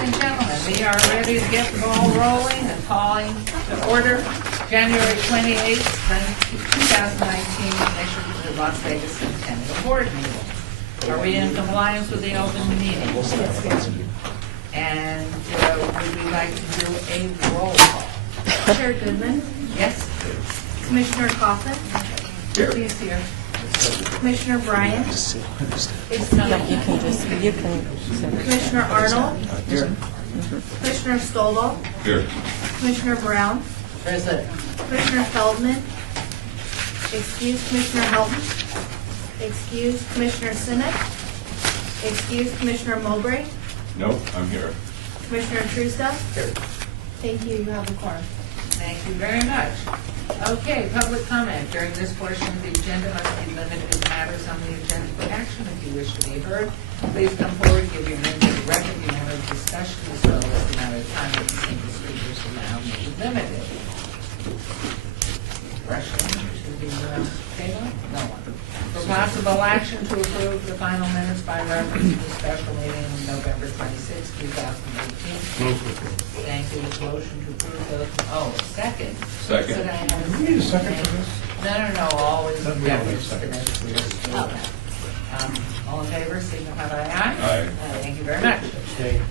and gentlemen, we are ready to get the ball rolling and calling to order January 28th, 2019 Commissioners of Las Vegas Centennial Board meeting. Are we in compliance with the open meeting? And would we like to do a roll call? Chair Goodman, Yes? Commissioner Coffin, He's here. Commissioner Bryant, You can. Commissioner Arnold, Commissioner Stovall, Here. Commissioner Brown, Present. Commissioner Feldman, excuse Commissioner Helton, excuse Commissioner Simek, excuse Commissioner Mowbray, Nope, I'm here. Commissioner Truesdale. Thank you, you have the quorum. Thank you very much. Okay, public comment. During this portion of the agenda must be limited to matters on the agenda for action. If you wish to be heard, please come forward, give your name to the record, the matter of discussion, as well as the amount of time that the single speakers allow may be limited. Rushing to the table? No one. For possible action to approve the final minutes by reference to the special meeting on November 26, 2018. Thank you. Motion to approve the, second. Second. Should I have Do you need a second for this? No, always. Then we don't need a second. All in favor, signify by aye. Aye. Thank you very much. Abstain. You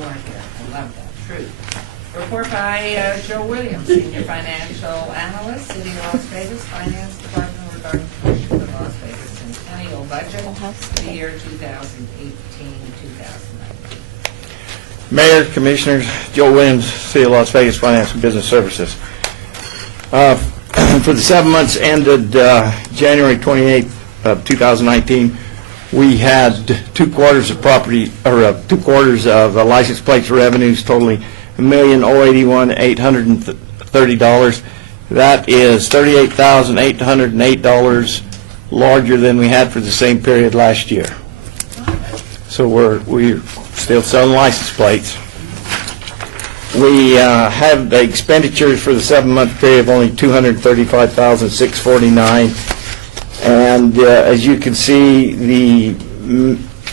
weren't here. I love that. True. Report by Joe Williams, Senior Financial Analyst, City of Las Vegas Finance Department regarding Commission of Las Vegas Centennial Budget for the year 2018-2019. Mayor, Commissioners, Joe Williams, City of Las Vegas Finance and Business Services. For the 7 months ended January 28th of 2019, we had 2 quarters of property, or 2 quarters of license plates revenues totaling $1,081,830. That is $38,808 larger than we had for the same period last year. So we're still selling license plates. We have the expenditures for the 7-month period of only $235,649, and as you can see, the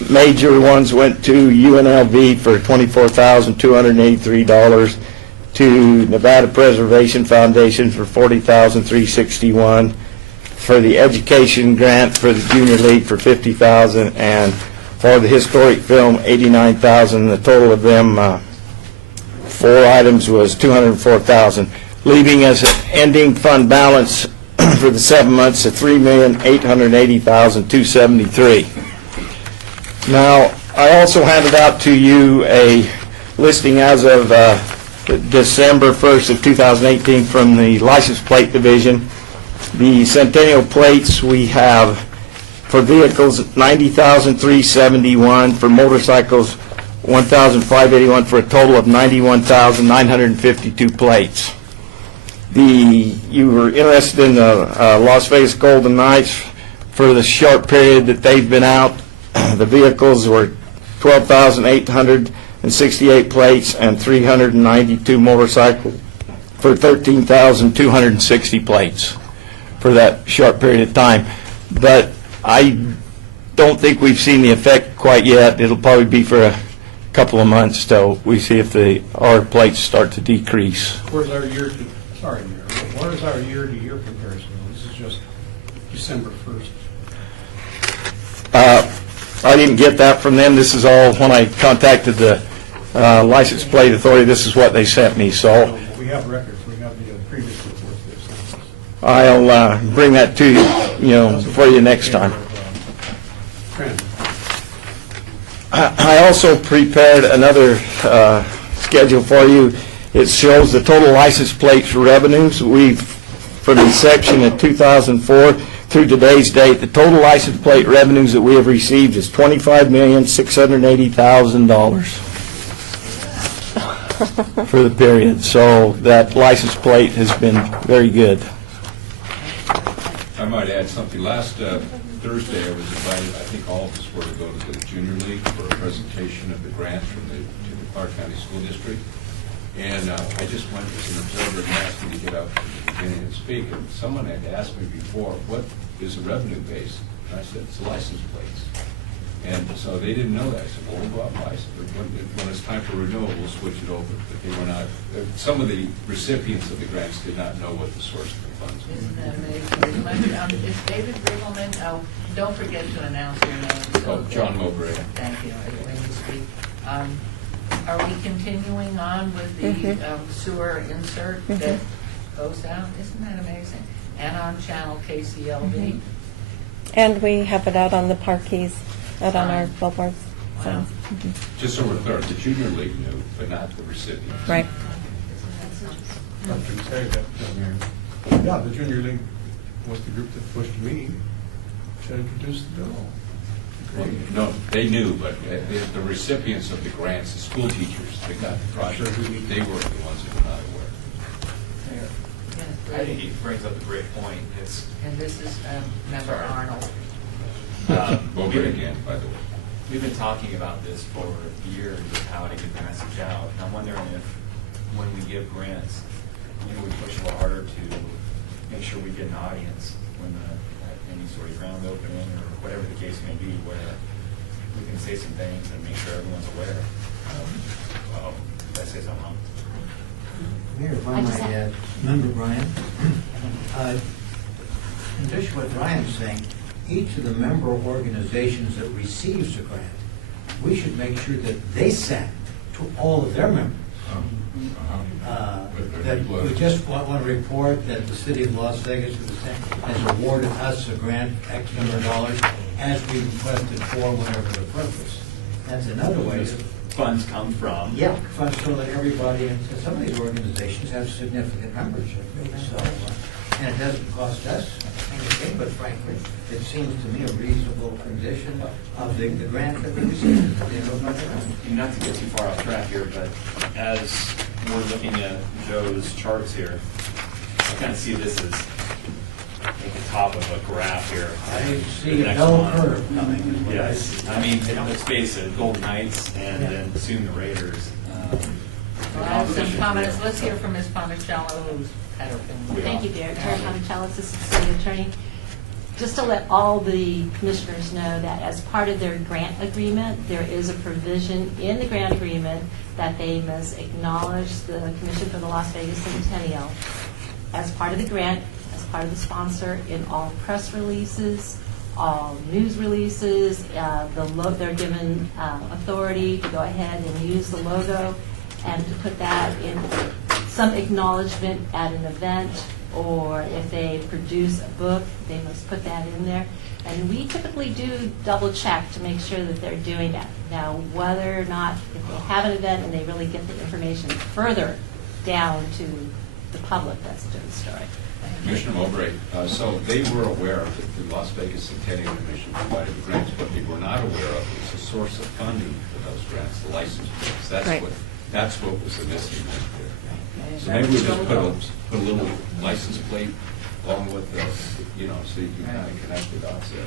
major ones went to UNLV for $24,283, to Nevada Preservation Foundation for $40,361, for the education grant for the junior league for $50,000, and for the historic film $89,000. The total of them 4 items was $204,000, leaving us an ending fund balance for the 7 months of $3,880,273. Now, I also handed out to you a listing as of December 1st of 2018 from the license plate division. The Centennial plates we have for vehicles 90,371, for motorcycles 1,581, for a total of 91,952 plates. You were interested in the Las Vegas Golden Knights. For the short period that they've been out, the vehicles were 12,868 plates and 392 motorcycles for 13,260 plates for that short period of time. But I don't think we've seen the effect quite yet. It'll probably be for a couple of months till we see if our plates start to decrease. Where's our year to, sorry, Mayor, what is our year-to-year comparison? This is just December 1st. I didn't get that from them. This is all when I contacted the license plate authority. This is what they sent me. So We have records, we have the previous reports they've sent us. I'll bring that to you, for you next time. Trend. I also prepared another schedule for you. It shows the total license plates revenues. From inception in 2004 through today's date, the total license plate revenues that we have received is $25,680,000 for the period. So that license plate has been very good. I might add something. Last Thursday, I was invited, I think all of us were to go to the Junior League for a presentation of the grants to the Clark County School District. And I just went as an observer and asked me to get up at the beginning and speak. And someone had asked me before, what is the revenue base? And I said, it's license plates. And so they didn't know that. I said, well, we'll go out and buy some. But when it's time for renewal, we'll switch it over. But they were not, some of the recipients of the grants did not know what the source of the funds were. Isn't that amazing? Is David Riggleman, oh, don't forget to announce your name. Oh, John Mowbray. Thank you, when you speak. Are we continuing on with the sewer insert that goes out? Isn't that amazing? And on channel KCLV? And we have it out on the parkees, out on our billboards. So, Wow. Just so we're clear, the junior league knew, but not the recipients. Right. I can say that, yeah, the junior league was the group that pushed me to introduce the bill. Great. No, they knew, but the recipients of the grants, the school teachers that got the project, they were the ones that were not aware. I think he brings up a great point. It's And this is Member Sorry. Arnold. Mowbray again, by the way. we've been talking about this for years of how to get the message out. And I'm wondering if when we give grants, we push a little harder to make sure we get an audience when any sort of ground opening or whatever the case may be, where we can say some things and make sure everyone's aware. Did I say something wrong? Mayor, if I might add, Member Brian, in addition to what Brian's saying, each of the member organizations that receives a grant, we should make sure that they send to all of their members. That we just want to report that the city of Las Vegas has awarded us a grant, X number of dollars, as we requested for whatever the purpose. That's another way to Funds come from. yeah, so that everybody, and some of these organizations have significant membership, so, and it doesn't cost us anything, but frankly, it seems to me a reasonable condition of the grant that we received. Not to get too far off track here, but as we're looking at Joe's charts here, I kind of see this as like the top of a graph here. I see The a next bell one. curve coming. is what I Yes, see. I mean, let's face it, Golden Knights and Yeah. then soon the Raiders. Well, I have some comments. Let's hear from Ms. Ponticello, who's had her thing. Thank you, Mayor. Terry Monticello, Assistant City Attorney. Just to let all the commissioners know that as part of their grant agreement, there is a provision in the grant agreement that they must acknowledge the Commission for the Las Vegas Centennial as part of the grant, as part of the sponsor in all press releases, all news releases. They're given authority to go ahead and use the logo and to put that in some acknowledgement at an event, or if they produce a book, they must put that in there. And we typically do double check to make sure that they're doing that. Now, whether or not, if they have an event and they really get the information further down to the public, that's a different story. Commissioner Mowbray, so they were aware that the Las Vegas Centennial Commission provided the grants. What they were not aware of is the source of funding for those grants, the license plates. Right. That's what was the missing link there. So maybe we just put a little license plate along with the, so you can kind of connect the dots there.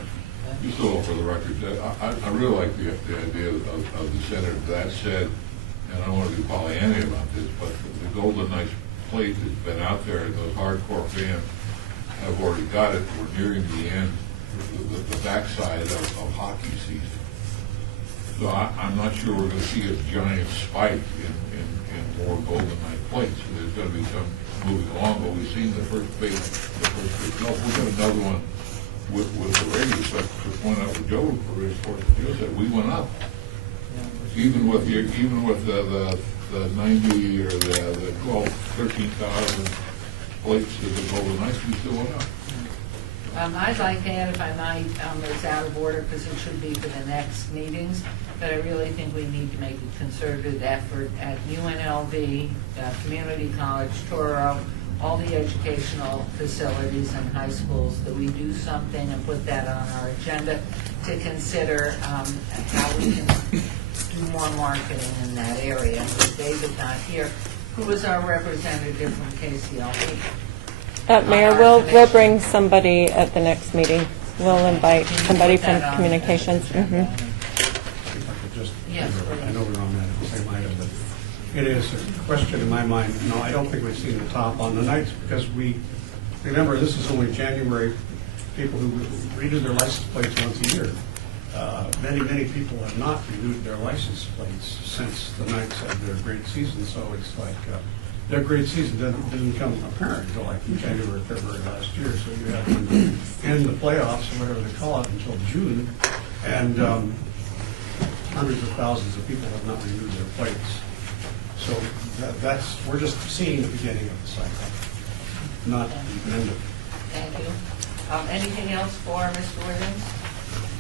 Just a little for the record, I really like the idea of the senator. That said, and I don't want to be Pollyanna about this, but the Golden Knights plate that's been out there, those hardcore fans have already got it. We're nearing the end, the backside of hockey season. So I'm not sure we're going to see a giant spike in more Golden Knight plates. There's going to be some moving along, but we've seen the first big. No, we've got another one with the Raiders. But to point out what Joe, for his report, Joe said, we went up. Even with the 90 or the 12, 13,000 plates to the Golden Knights, we still went up. I'd like to add, if I might, it's out of order because it should be for the next meetings, but I really think we need to make a concerted effort at UNLV, Community College, Toro, all the educational facilities and high schools, that we do something and put that on our agenda to consider how we can do more marketing in that area. And with David not here, who is our representative from KCLV? Mayor, we'll bring somebody at the next meeting. We'll invite somebody from communications. If I could just, Yes, I know we're on that same item, but it is a question in my mind. No, I don't think we've seen the top on the Knights because remember, this is only January, people who renew their license plates once a year. many people have not renewed their license plates since the Knights had their great season, so it's like, their great season didn't become apparent until like January, February last year, so you had them in the playoffs, or whatever they call it, until June, and hundreds of thousands of people have not renewed their plates. So we're just seeing the beginning of the cycle, not the end of it. Thank you. Anything else for Mr. Williams?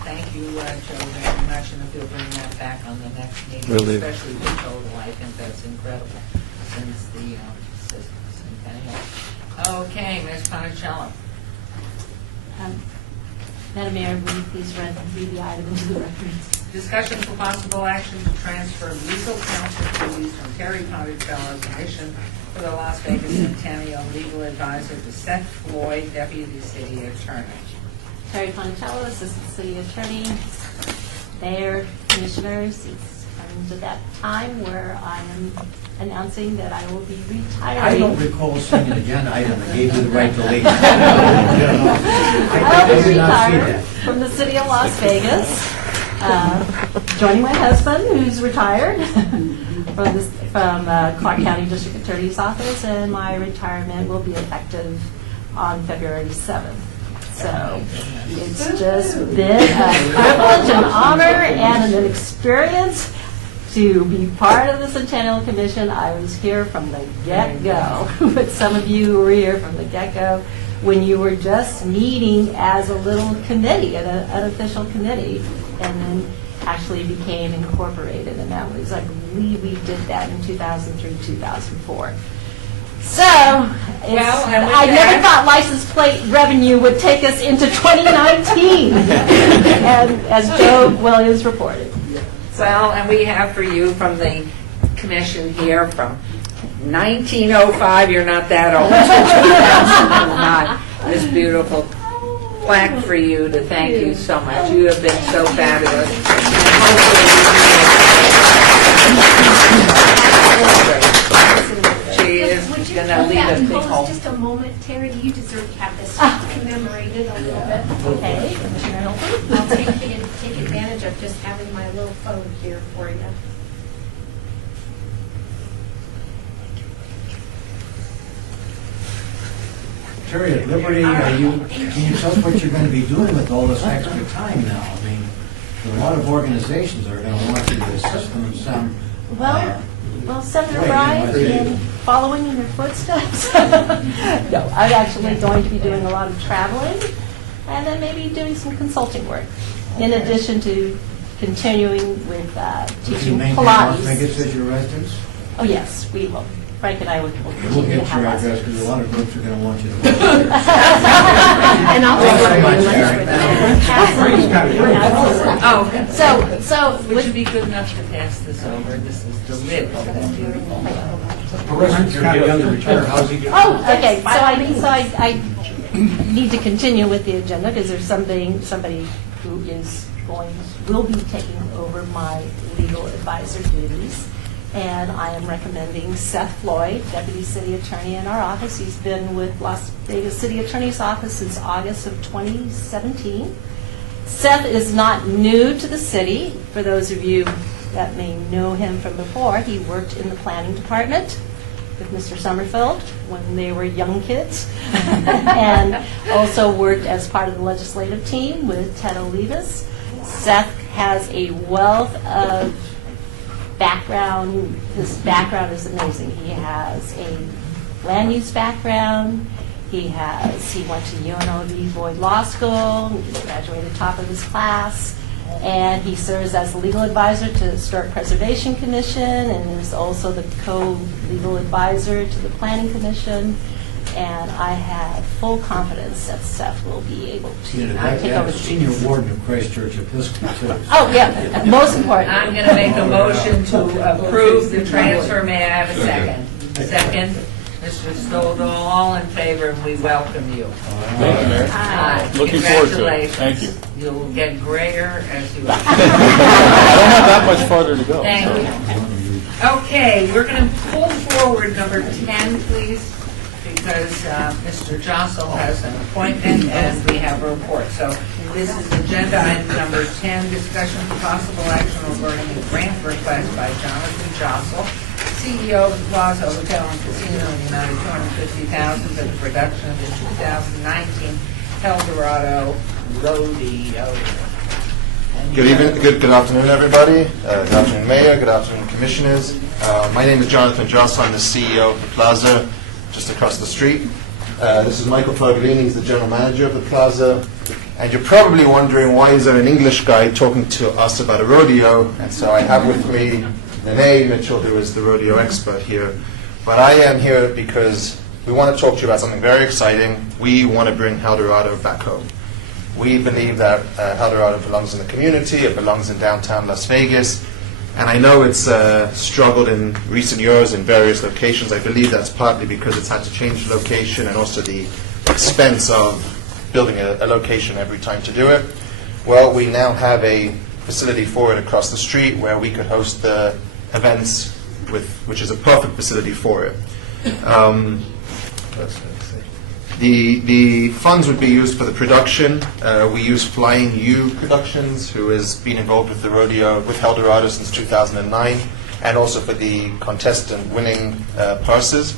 Thank you, Joe, very much, and if you'll bring that back on the next meeting, Will do. especially the total, I think that's incredible since the Centennial. Okay, Ms. Panicello. Madam Mayor, will you please read the item into the record? Discussion for possible action to transfer legal counsel duties from Terry Ponticello, commission for the Las Vegas Centennial legal advisor, to Seth Floyd, deputy city attorney. Terry Ponticello, Assistant City Attorney, Mayor, Commissioners, it's come to that time where I am announcing that I will be retiring. I don't recall seeing an agenda item that gave you the right to leave. I will did not see retire that. from the city of Las Vegas, joining my husband, who's retired from Clark County District Attorney's Office, and my retirement will be effective on February 7th. So it's just been a privilege, an honor, and an experience to be part of the Centennial Commission. I was here from the get-go, but some of you were here from the get-go when you were just meeting as a little committee, an official committee, and then actually became incorporated. And that was, I believe we did that in 2003, 2004. So, I never thought license plate revenue would take us into 2019, and as Joe Williams reported. Well, and we have for you from the commission here from 1905, you're not that old, to 2009, this beautiful plaque for you to thank you so much. You have been so fabulous. She is Would you going to hold lead that us big pose home. just a moment, Terry? You deserve to have this commemorated a little bit. Okay, Commissioner Hilton? I'll take advantage of just having my little phone here for you. Terry, at Liberty, can you tell us what you're going to be doing with all this extra time now? I mean, there are a lot of organizations that are going to want you to assist them in some. Well, Senator Wait, Bryant, yeah, in following in your footsteps. No, I'm actually going to be doing a lot of traveling and then maybe doing some consulting work, in addition to continuing with Would you teaching maintain Las Pilates. Vegas as your residence? Oh, yes, we will. Frank and I will We'll continue to get have your us. address because a lot of groups are going to want you to work here. And I'll Thanks very much, So, Terry. Would you be good enough to pass this over? This is the lid of that beautiful. The resident's kind of young to retire, how's he getting? oh, okay, so I need to continue with the agenda because there's somebody who will be taking over my legal advisor duties. And I am recommending Seth Floyd, Deputy City Attorney in our office. He's been with Las Vegas City Attorney's Office since August of 2017. Seth is not new to the city. For those of you that may know him from before, he worked in the planning department with Mr. Summerfield when they were young kids, and also worked as part of the legislative team with Ted Olivas. Seth has a wealth of background. His background is amazing. He has a land use background. He went to UNLV Boyd Law School. He graduated top of his class. And he serves as the legal advisor to the Historic Preservation Commission, and is also the co-legal advisor to the Planning Commission. And I have full confidence that Seth will be able to take over the Senior duties. Warden of Christchurch Episcopal too. Oh, yeah, most important. I'm going to make a motion to approve the transfer. May I have a second? Second. Mr. Stoldall, all in favor, and we welcome you. Madam Mayor. Aye. Looking forward to it. Congratulations. Thank you. You'll get grayer as you I don't have that much farther to go. Thank you. Okay, we're going to pull forward number 10, please, because Mr. Jostle has an appointment and we have a report. So this is agenda item number 10, discussion of possible action regarding a grant request by Jonathan Jostle, CEO of the Plaza Hotel and Casino in the amount of $250,000 for the production of the 2019 Eldorado Rodeo. And Good evening, good afternoon, everybody. Good afternoon, Mayor. Good afternoon, Commissioners. My name is Jonathan Jostle. I'm the CEO of the Plaza, just across the street. This is Michael Pergolini. He's the General Manager of the Plaza. And you're probably wondering, why is there an English guy talking to us about a rodeo? And so I have with me Nene Mitchell, who is the rodeo expert here. But I am here because we want to talk to you about something very exciting. We want to bring Eldorado back home. We believe that Eldorado belongs in the community, it belongs in downtown Las Vegas, and I know it's struggled in recent years in various locations. I believe that's partly because it's had to change the location and also the expense of building a location every time to do it. Well, we now have a facility for it across the street where we could host the events, which is a perfect facility for it. The funds would be used for the production. We use Flying U Productions, who has been involved with the rodeo, with Eldorado since 2009, and also for the contestant winning purses.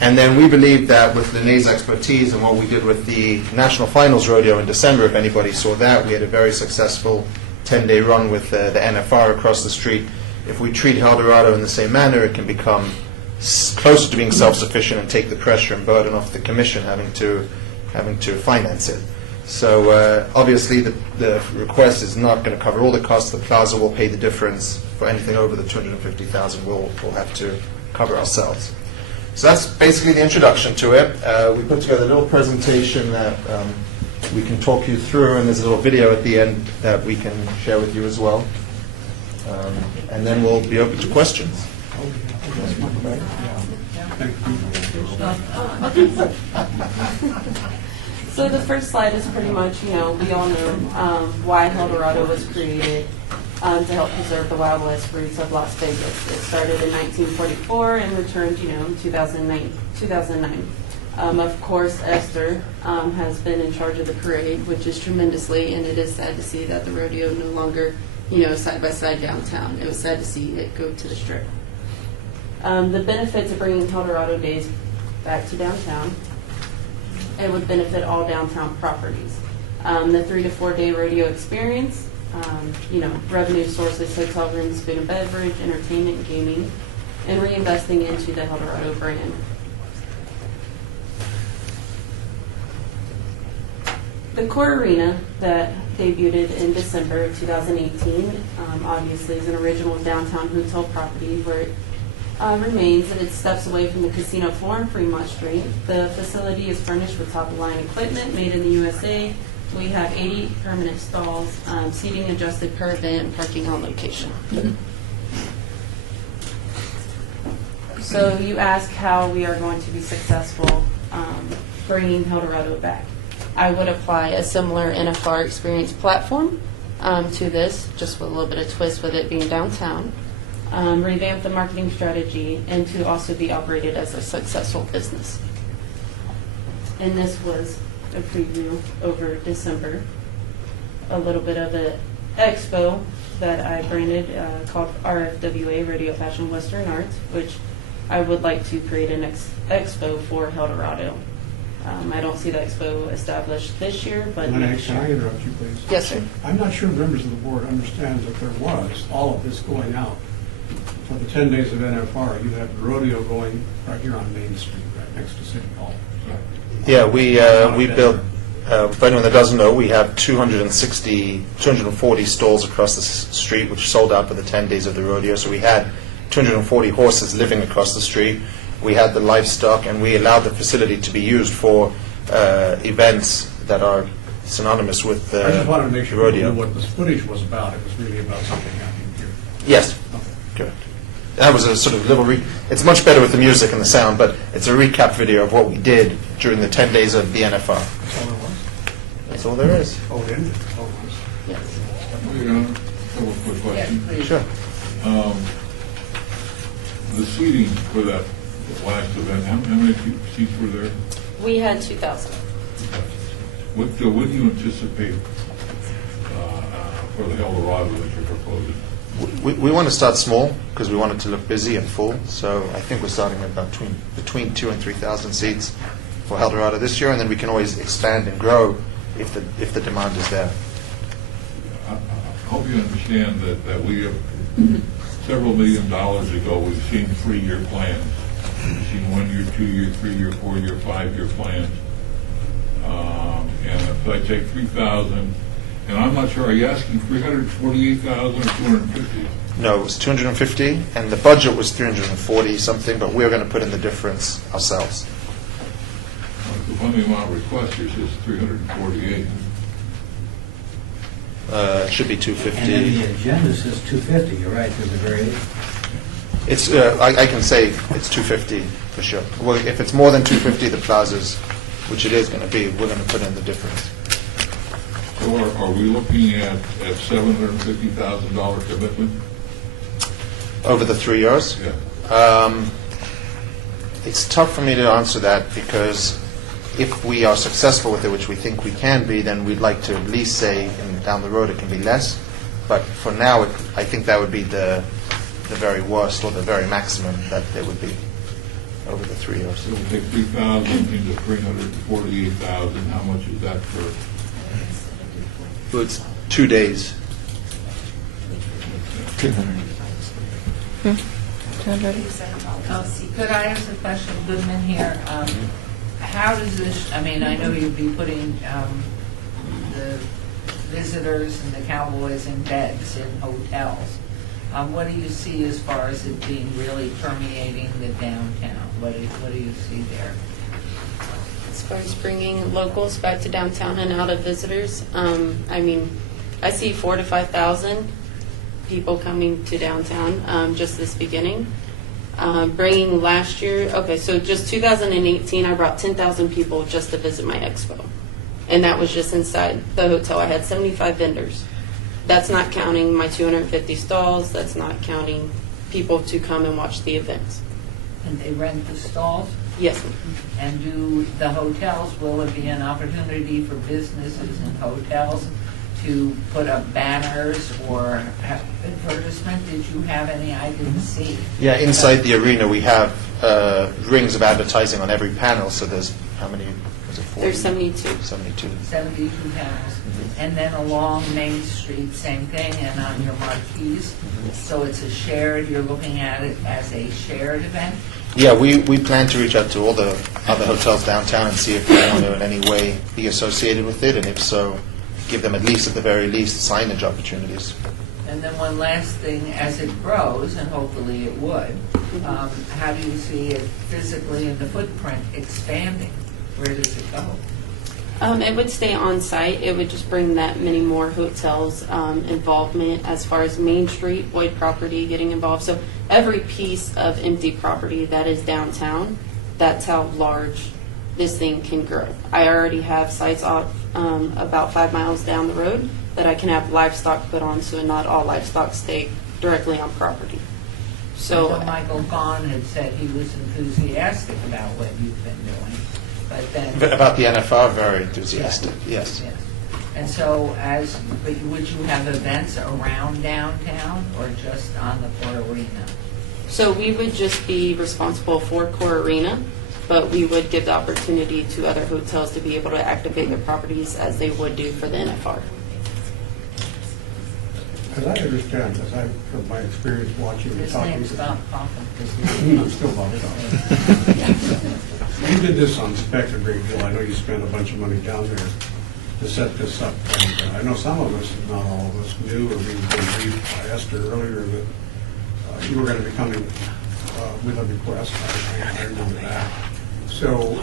And then we believe that with Lene's expertise and what we did with the National Finals Rodeo in December, if anybody saw that, we had a very successful 10-day run with the NFR across the street. If we treat Eldorado in the same manner, it can become closer to being self-sufficient and take the pressure and burden off the commission having to finance it. So obviously the request is not going to cover all the costs. The Plaza will pay the difference. For anything over the $250,000, we'll have to cover ourselves. So that's basically the introduction to it. We put together a little presentation that we can talk you through, and there's a little video at the end that we can share with you as well. And then we'll be open to questions. So the first slide is pretty much, we all know why Eldorado was created, to help preserve the Wild West roots of Las Vegas. It started in 1944 and returned, in 2009. Of course, Esther has been in charge of the parade, which is tremendously, and it is sad to see that the rodeo no longer, side by side downtown. It was sad to see it go to the Strip. The benefits of bringing Eldorado Days back to downtown, it would benefit all downtown properties. The 3 to 4 day rodeo experience, revenue sources, hotel rooms, food and beverage, entertainment, gaming, and reinvesting into the Eldorado brand. The Core Arena that debuted in December of 2018 obviously is an original downtown hotel property where it remains at its steps away from the casino floor on Fremont Street. The facility is furnished with top-of-line equipment made in the USA. We have 80 permanent stalls, seating adjusted per event, and parking on location. So you ask how we are going to be successful bringing Eldorado back. I would apply a similar NFR experience platform to this, just with a little bit of twist with it being downtown. Revamp the marketing strategy, and to also be operated as a successful business. And this was a preview over December. A little bit of an expo that I branded called RFWA, Radio Fashion Western Arts, which I would like to create an expo for Eldorado. I don't see the expo established this year, but next Can year. I interrupt you, please? Yes, sir. I'm not sure members of the board understand that there was all of this going out. For the 10 days of NFR, you had the rodeo going right here on Main Street, right next to City Hall. Yeah, we built, for anyone that doesn't know, we have 240 stalls across the street, which sold out for the 10 days of the rodeo. So we had 240 horses living across the street. We had the livestock, and we allowed the facility to be used for events that are synonymous with the rodeo. I just wanted to make sure people knew what this footage was about. It was really about something happening here. Yes, Okay. correct. That was a sort of little it's much better with the music and the sound, but it's a recap video of what we did during the 10 days of the NFR. That's all there was? That's all there is. Oh, it ended? Oh, it was. Yes. Well, I have a quick Yes, question. please. Sure. The seating for that the last event, how many seats were there? We had 2,000. What do you anticipate for the Eldorado that you're proposing? We want to start small because we want it to look busy and full. So I think we're starting at about between 2,000 and 3,000 seats for Eldorado this year, and then we can always expand and grow if the demand is there. I hope you understand that we have several $1 million ago. We've seen 3-year plans. We've seen 1-year, 2-year, 3-year, 4-year, 5-year plans. And if I take 3,000, and I'm not sure, are you asking 348,000 or 250? No, it was 250, and the budget was 340 something, but we're going to put in the difference ourselves. The funding amount request here says 348. It should be And then 250. the agenda says 250, you're right, to the very, It's I can say it's 250 for sure. Well, if it's more than 250, the plazas, which it is going to be, we're going to put in the difference. So are we looking at $750,000 commitment? Over the 3 years? Yeah. It's tough for me to answer that because if we are successful with it, which we think we can be, then we'd like to at least say down the road it can be less. But for now, I think that would be the very worst or the very maximum that there would be over the 3 years. So we'll take 3,000 into 348,000. How much is that for? Well, it's 2 days. 200. Could I ask a question, Goodman here? How does this, I mean, I know you'd be putting the visitors and the cowboys in beds in hotels. What do you see as far as it being really permeating the downtown? What do you see there? As far as bringing locals back to downtown and out of visitors, I mean, I see 4,000 to 5,000 people coming to downtown just this beginning. Bringing last year, okay, so just 2018, I brought 10,000 people just to visit my expo. And that was just inside the hotel. I had 75 vendors. That's not counting my 250 stalls. That's not counting people to come and watch the events. And they rent the stalls? Yes, ma'am. And do the hotels, will it be an opportunity for businesses and hotels to put up banners or advertisement? Did you have any I didn't see? Yeah, inside the arena we have rings of advertising on every panel. So there's how many? Was it 40? There's 72. 72. 72 panels. And then along Main Street, same thing, and on your marquees. So it's a shared, you're looking at it as a shared event? Yeah, we plan to reach out to all the other hotels downtown and see if they want to in any way be associated with it, and if so, give them at least, at the very least, signage opportunities. And then one last thing, as it grows, and hopefully it would, how do you see it physically in the footprint expanding? Where does it go? It would stay on site. It would just bring that many more hotels involvement as far as Main Street, Boyd property getting involved. So every piece of empty property that is downtown, that's how large this thing can grow. I already have sites off about 5 miles down the road that I can have livestock put on, so not all livestock stay directly on property. So Michael Gahn had said he was enthusiastic about what you've been doing, but then... About the NFR, very enthusiastic, yes. And so but would you have events around downtown or just on the Port Arena? So we would just be responsible for Core Arena, but we would give the opportunity to other hotels to be able to activate their properties as they would do for the NFR. As I understand, from my experience watching and His talking name's to Bob Coffin. I'm still Bob Shaw. You did this on spec a great deal. I know you spent a bunch of money down there to set this up. And I know some of us, not all of us, knew, or we've been briefed by Esther earlier that you were going to be coming with a request. I remember that. So,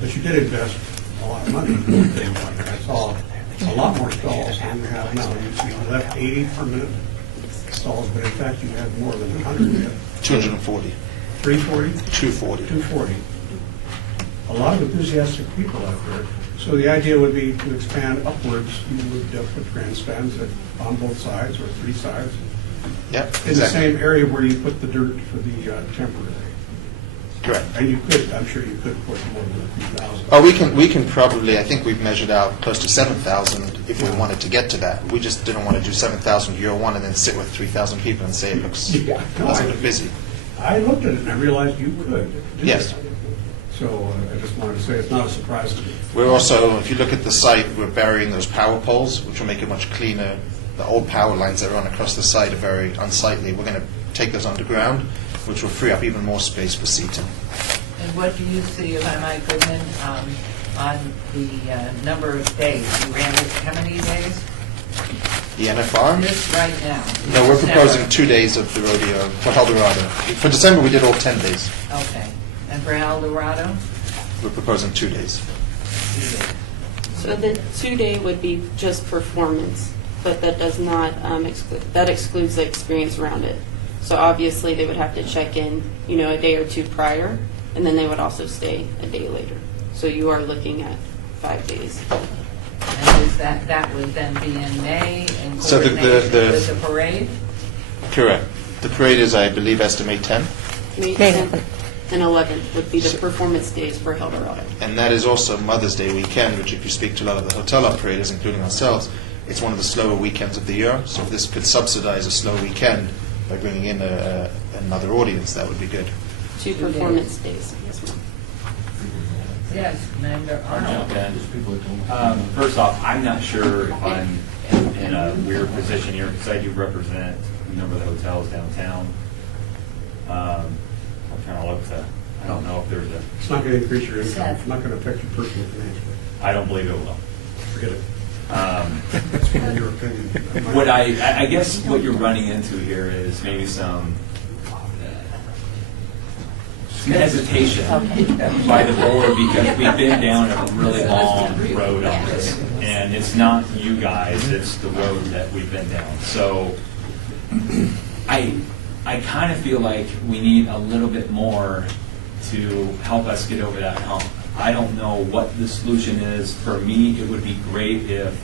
but you did invest a lot of money in things like that. I saw a lot more stalls than you have now. You left 80 permanent stalls, but in fact you had more than 100. 240. 340? 240. 240. A lot of enthusiastic people out there. So the idea would be to expand upwards. You would put grandstands on both sides or three sides. Yep, In exactly. the same area where you put the dirt for the temporary. Correct. And you could, I'm sure you could put more than a few thousand. Oh, we can probably, I think we've measured out close to 7,000 if we wanted to get to that. We just didn't want to do 7,000 year one and then sit with 3,000 people and say it looks, Yeah, no, doesn't look busy. I looked at it and I realized you could. do Yes. it. So I just wanted to say it's not a surprise to me. We're also, if you look at the site, we're burying those power poles, which will make it much cleaner. The old power lines that run across the site are very unsightly. We're going to take those underground, which will free up even more space for seating. And what do you see, if I might, Goodman, on the number of days? You ran it how many days? The NFR? This right now. No, we're proposing December. 2 days of the rodeo for El Dorado. For December, we did all 10 days. Okay. And for El Dorado? We're proposing 2 days. 2 days. So the 2-day would be just performance, but that does not, that excludes the experience around it. So obviously, they would have to check in, a day or two prior, and then they would also stay a day later. So you are looking at 5 days. And is that would then be in May in So coordination with the parade? Correct. The parade is, I believe, estimate 10. May May 10th and 11th would be the performance days for El Dorado. And that is also Mother's Day weekend, which if you speak to a lot of the hotel operators, including ourselves, it's one of the slower weekends of the year. So if this could subsidize a slow weekend by bringing in another audience, that would be good. 2 performance days. Yes, ma'am. Yes, Commander Arnold. First off, I'm not sure if I'm in a weird position here because I do represent a number of the hotels downtown. I'm trying to look to, I don't know if there's a, It's not going to increase your income. Seth. It's not going to affect you personally financially. I don't believe it will. Forget it. Um, That's from your opinion. What I guess what you're running into here is maybe some hesitation by the board because we've been down a really long road on this. And it's not you guys, it's the road that we've been down. So I kind of feel like we need a little bit more to help us get over that hump. I don't know what the solution is. For me, it would be great if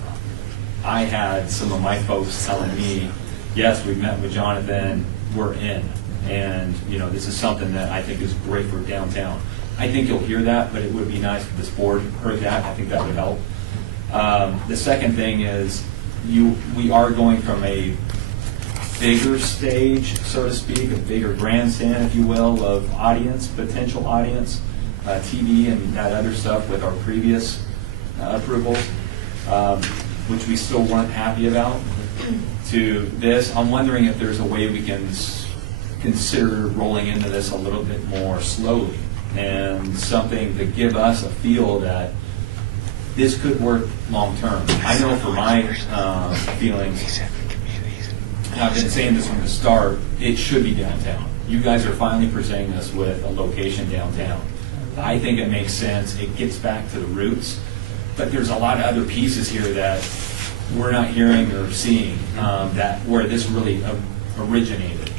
I had some of my folks telling me, yes, we met with Jonathan, we're in. And, this is something that I think is great for downtown. I think you'll hear that, but it would be nice if this board heard that. I think that would help. The second thing is we are going from a bigger stage, so to speak, a bigger grandstand, if you will, of audience, potential audience, TV and that other stuff with our previous approvals, which we still weren't happy about, to this. I'm wondering if there's a way we can consider rolling into this a little bit more slowly and something to give us a feel that this could work long term. I know for my feelings, and I've been saying this from the start, it should be downtown. You guys are finally presenting us with a location downtown. I think it makes sense. It gets back to the roots. But there's a lot of other pieces here that we're not hearing or seeing that where this really originated.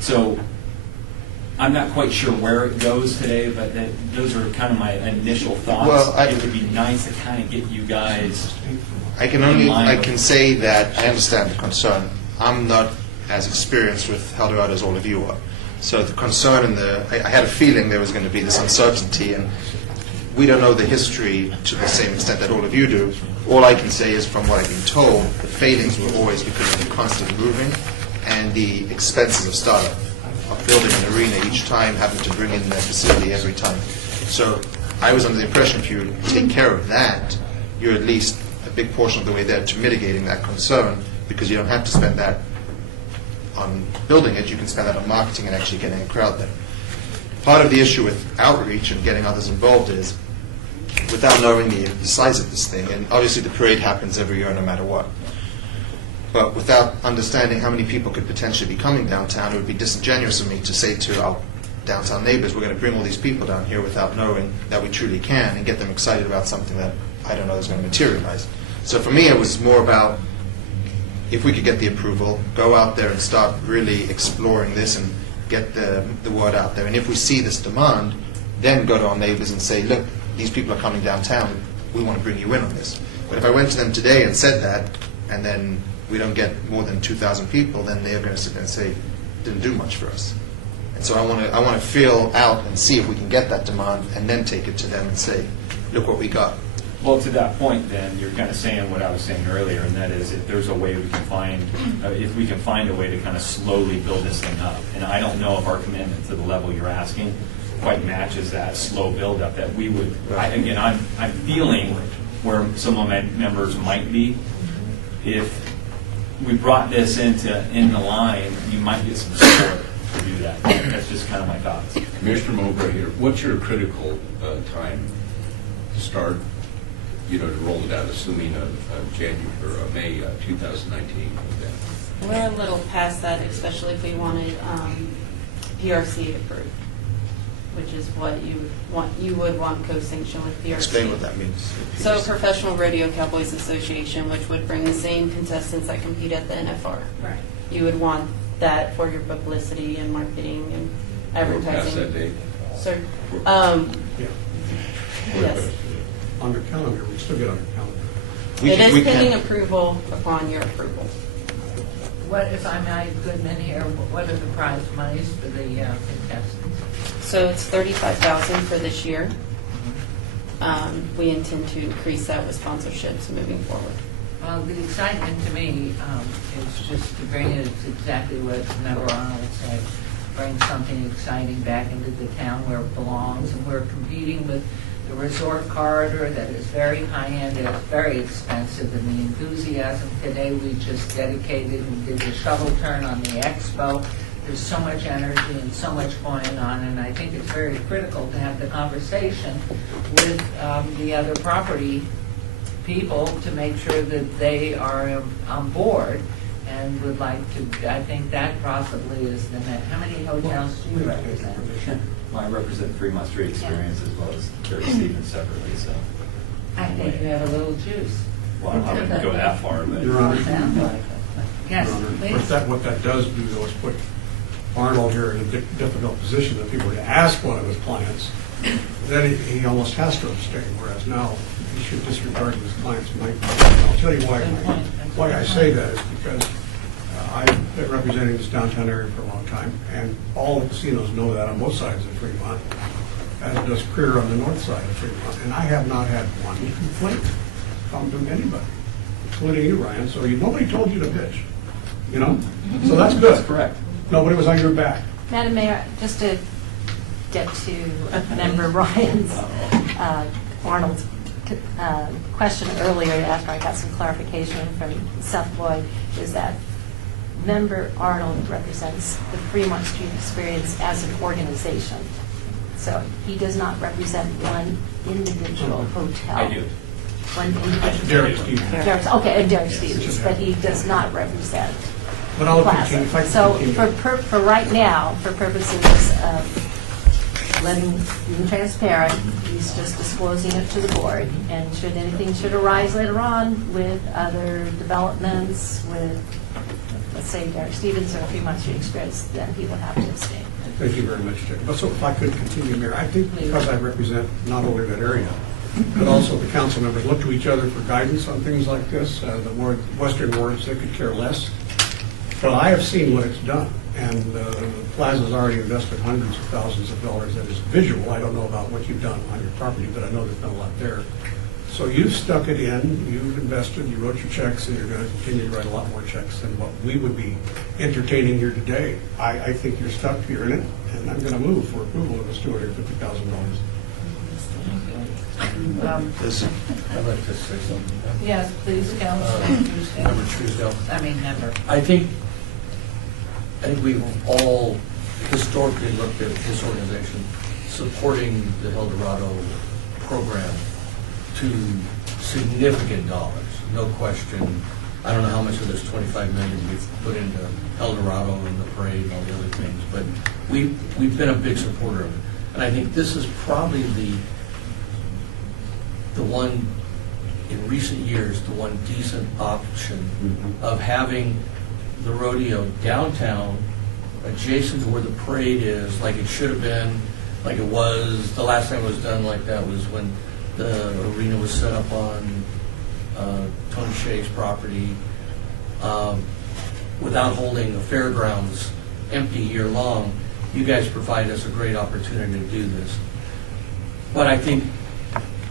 So I'm not quite sure where it goes today, but those are kind of my initial thoughts. Well, it would be nice to kind of get you guys. I can say that I understand the concern. I'm not as experienced with El Dorado as all of you are. So the concern and I had a feeling there was going to be this uncertainty, and we don't know the history to the same extent that all of you do. All I can say is from what I've been told, the failings were always because of the constant moving and the expenses of startup, of building an arena each time, having to bring in the facility every time. So I was under the impression if you take care of that, you're at least a big portion of the way there to mitigating that concern, because you don't have to spend that on building it, you can spend that on marketing and actually getting a crowd there. Part of the issue with outreach and getting others involved is, without knowing the size of this thing, and obviously the parade happens every year no matter what, but without understanding how many people could potentially be coming downtown, it would be disingenuous of me to say to our downtown neighbors, we're going to bring all these people down here without knowing that we truly can, and get them excited about something that I don't know is going to materialize. So for me, it was more about, if we could get the approval, go out there and start really exploring this and get the word out there. And if we see this demand, then go to our neighbors and say, look, these people are coming downtown, we want to bring you in on this. But if I went to them today and said that, and then we don't get more than 2,000 people, then they're going to sit there and say, didn't do much for us. So I want to feel out and see if we can get that demand, and then take it to them and say, look what we got. Well, to that point, then, you're kind of saying what I was saying earlier, and that is if there's a way we can find, if we can find a way to kind of slowly build this thing up. And I don't know if our commitment to the level you're asking quite matches that slow build-up that we would, again, I'm feeling where some of my members might be. If we brought this in the line, you might get some support to do that. That's just kind of my thoughts. Commissioner Mowbray here, what's your critical time to start, to roll it out, assuming January or May 2019 event? We're a little past that, especially if we wanted PRC approved, which is what you would want co-sanction with PRC. Explain what that means. So Professional Rodeo Cowboys Association, which would bring the same contestants that compete at the NFR. Right. You would want that for your publicity and marketing and We're past advertising. that date. Sir, Yeah. yes. On your calendar, we still get on your calendar. It is pending approval upon your approval. What, if I may, Goodman here, what are the prize monies for the contestants? So it's $35,000 for this year. We intend to increase that with sponsorships moving forward. Well, the excitement to me is just to bring it, it's exactly what Member Arnold said, bring something exciting back into the town where it belongs, and we're competing with the resort corridor that is very high-end, and it's very expensive, and the enthusiasm today we just dedicated and did the shuttle turn on the expo. There's so much energy and so much going on, and I think it's very critical to have the conversation with the other property people to make sure that they are on board and would like to, I think that possibly is the next. How many hotels do you represent? Well, I represent Fremont Street Experience as well as Terry Stevens separately, so. I think you have a little juice. Well, I wouldn't go that far, but. Your Honor. Sounds like it. Yes, Your Honor, of please. course, what that does do, though, is put Arnold here in a difficult position. If he were to ask one of his clients, then he almost has to abstain, whereas now he should disregard his client's might. I'll tell you why I say that is because I've been representing this downtown area for a long time, and all the casinos know that on both sides of Fremont, as does Career on the north side of Fremont, and I have not had one complaint come from anybody, including you, Ryan, so nobody told you to bitch, So that's good. That's correct. Nobody was on your back. Madam Mayor, just to get to Member Ryan's, Arnold's question earlier, after I got some clarification from Seth Boyd, is that Member Arnold represents the Fremont Street Experience as an organization. So he does not represent one individual hotel. I do. One individual. Darius Stevens. Okay, and Darius Stevens, but he does not represent But I'll Plaza. continue, if I So can continue. for right now, for purposes of being transparent, he's just disclosing it to the board. And should anything arise later on with other developments, with, let's say, Derek Stevens or Fremont Street Experience, then he will have to abstain. Thank you very much, Jacob. But so if I could continue, Mayor, I think because I represent not only that area, but also the council members look to each other for guidance on things like this. The western wards, they could care less. But I have seen what it's done, and the Plaza's already invested hundreds of thousands of dollars. That is visual. I don't know about what you've done on your property, but I know there's been a lot there. So you've stuck it in, you've invested, you wrote your checks, and you're going to continue to write a lot more checks than what we would be entertaining here today. I think you're stuck, you're in it, and I'm going to move for approval of this $250,000. I'd like to say something. Yes, please, Councilman. Member Truesdale. Member. I think we've all historically looked at this organization supporting the El Dorado program to significant dollars, no question. I don't know how much of this $25 million we've put into El Dorado and the parade and all the other things, but we've been a big supporter of it. And I think this is probably the one, in recent years, the one decent option of having the rodeo downtown, adjacent to where the parade is, like it should have been, like it was, the last time it was done like that was when the arena was set up on Tony Shea's property, without holding the fairgrounds empty year long. you guys provide us a great opportunity to do this. But I think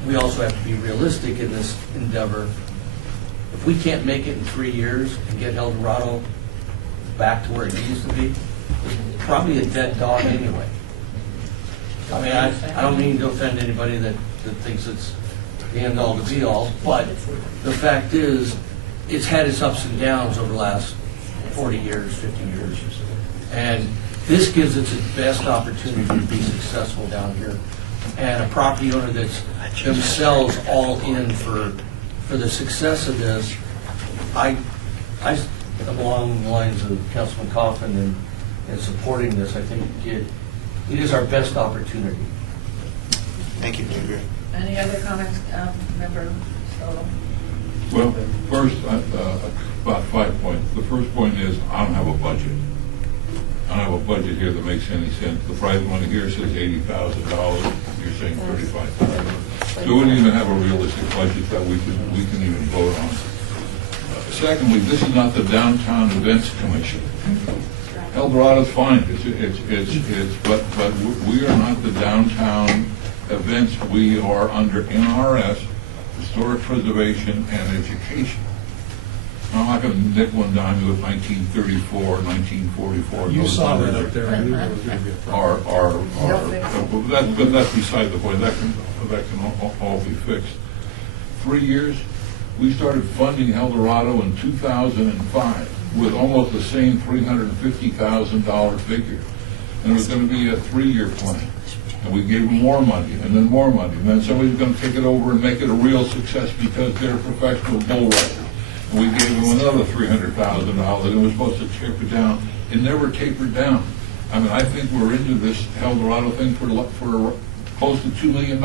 we also have to be realistic in this endeavor. If we can't make it in 3 years and get El Dorado back to where it needs to be, it's probably a dead dog anyway. I mean, I don't mean to offend anybody that thinks it's the end all to be all, but the fact is, it's had its ups and downs over the last 40 years, 50 years. And this gives it its best opportunity to be successful down here. And a property owner that's themselves all in for the success of this, I'm along the lines of Councilman Coffin and supporting this. I think it is our best opportunity. Thank you. I agree. Any other comments, Member Stoll? Well, first, about 5 points. The first point is, I don't have a budget. I don't have a budget here that makes any sense. The private one here says $80,000. You're saying $35,000. So we wouldn't even have a realistic budget that we can even vote on. Secondly, this is not the Downtown Events Commission. El Dorado's fine. But we are not the downtown events. We are under NRS, Historic Preservation and Education. I'm not going to nickel and dime with 1934, 1944. You saw that up there, I knew there was going to be a problem. But that's beside the point. That can all be fixed. 3 years, we started funding El Dorado in 2005 with almost the same $350,000 figure. And it was going to be a 3-year plan. And we gave them more money, and then more money. And then somebody's going to take it over and make it a real success because they're professional bull riders. And we gave them another $300,000, and it was supposed to taper down. It never tapered down. I mean, I think we're into this El Dorado thing for close to $2 million.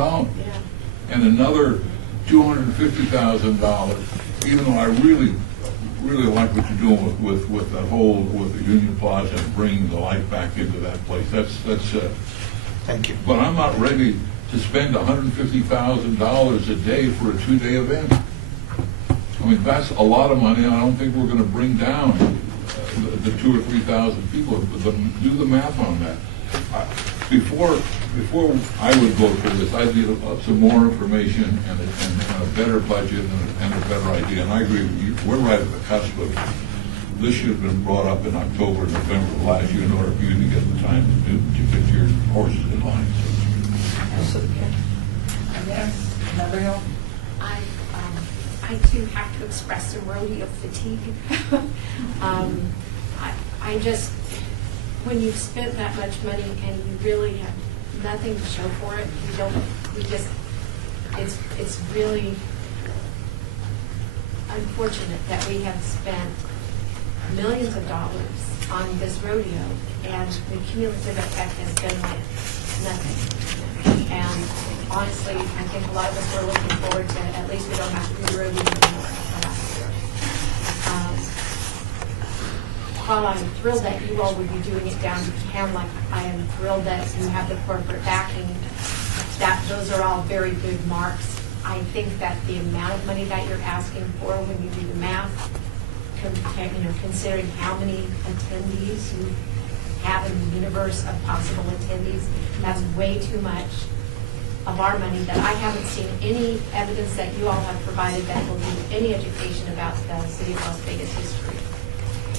And another $250,000, even though I really like what you're doing with the Union Plaza and bringing the life back into that place. That's Thank you. But I'm not ready to spend $150,000 a day for a 2-day event. I mean, that's a lot of money, and I don't think we're going to bring down the 2,000 or 3,000 people. But do the math on that. Before I would vote for this, I'd need some more information and a better budget and a better idea. And I agree with you. We're right at the cusp of this. Should have been brought up in October, November of last year in order for you to get the time to get your horses in line. Yes, Member Hill? I too have to express some rodeo fatigue. I just, when you've spent that much money and you really have nothing to show for it, it's really unfortunate that we have spent millions of dollars on this rodeo and the cumulative effect has been like nothing. And honestly, I think a lot of us were looking forward to, at least we don't have to do the rodeo anymore. While I'm thrilled that you all would be doing it down in Hamlet, I am thrilled that you have the corporate backing. That those are all very good marks. I think that the amount of money that you're asking for when you do the math, considering how many attendees you have in the universe of possible attendees, that's way too much of our money that I haven't seen any evidence that you all have provided that will do any education about the city of Las Vegas history.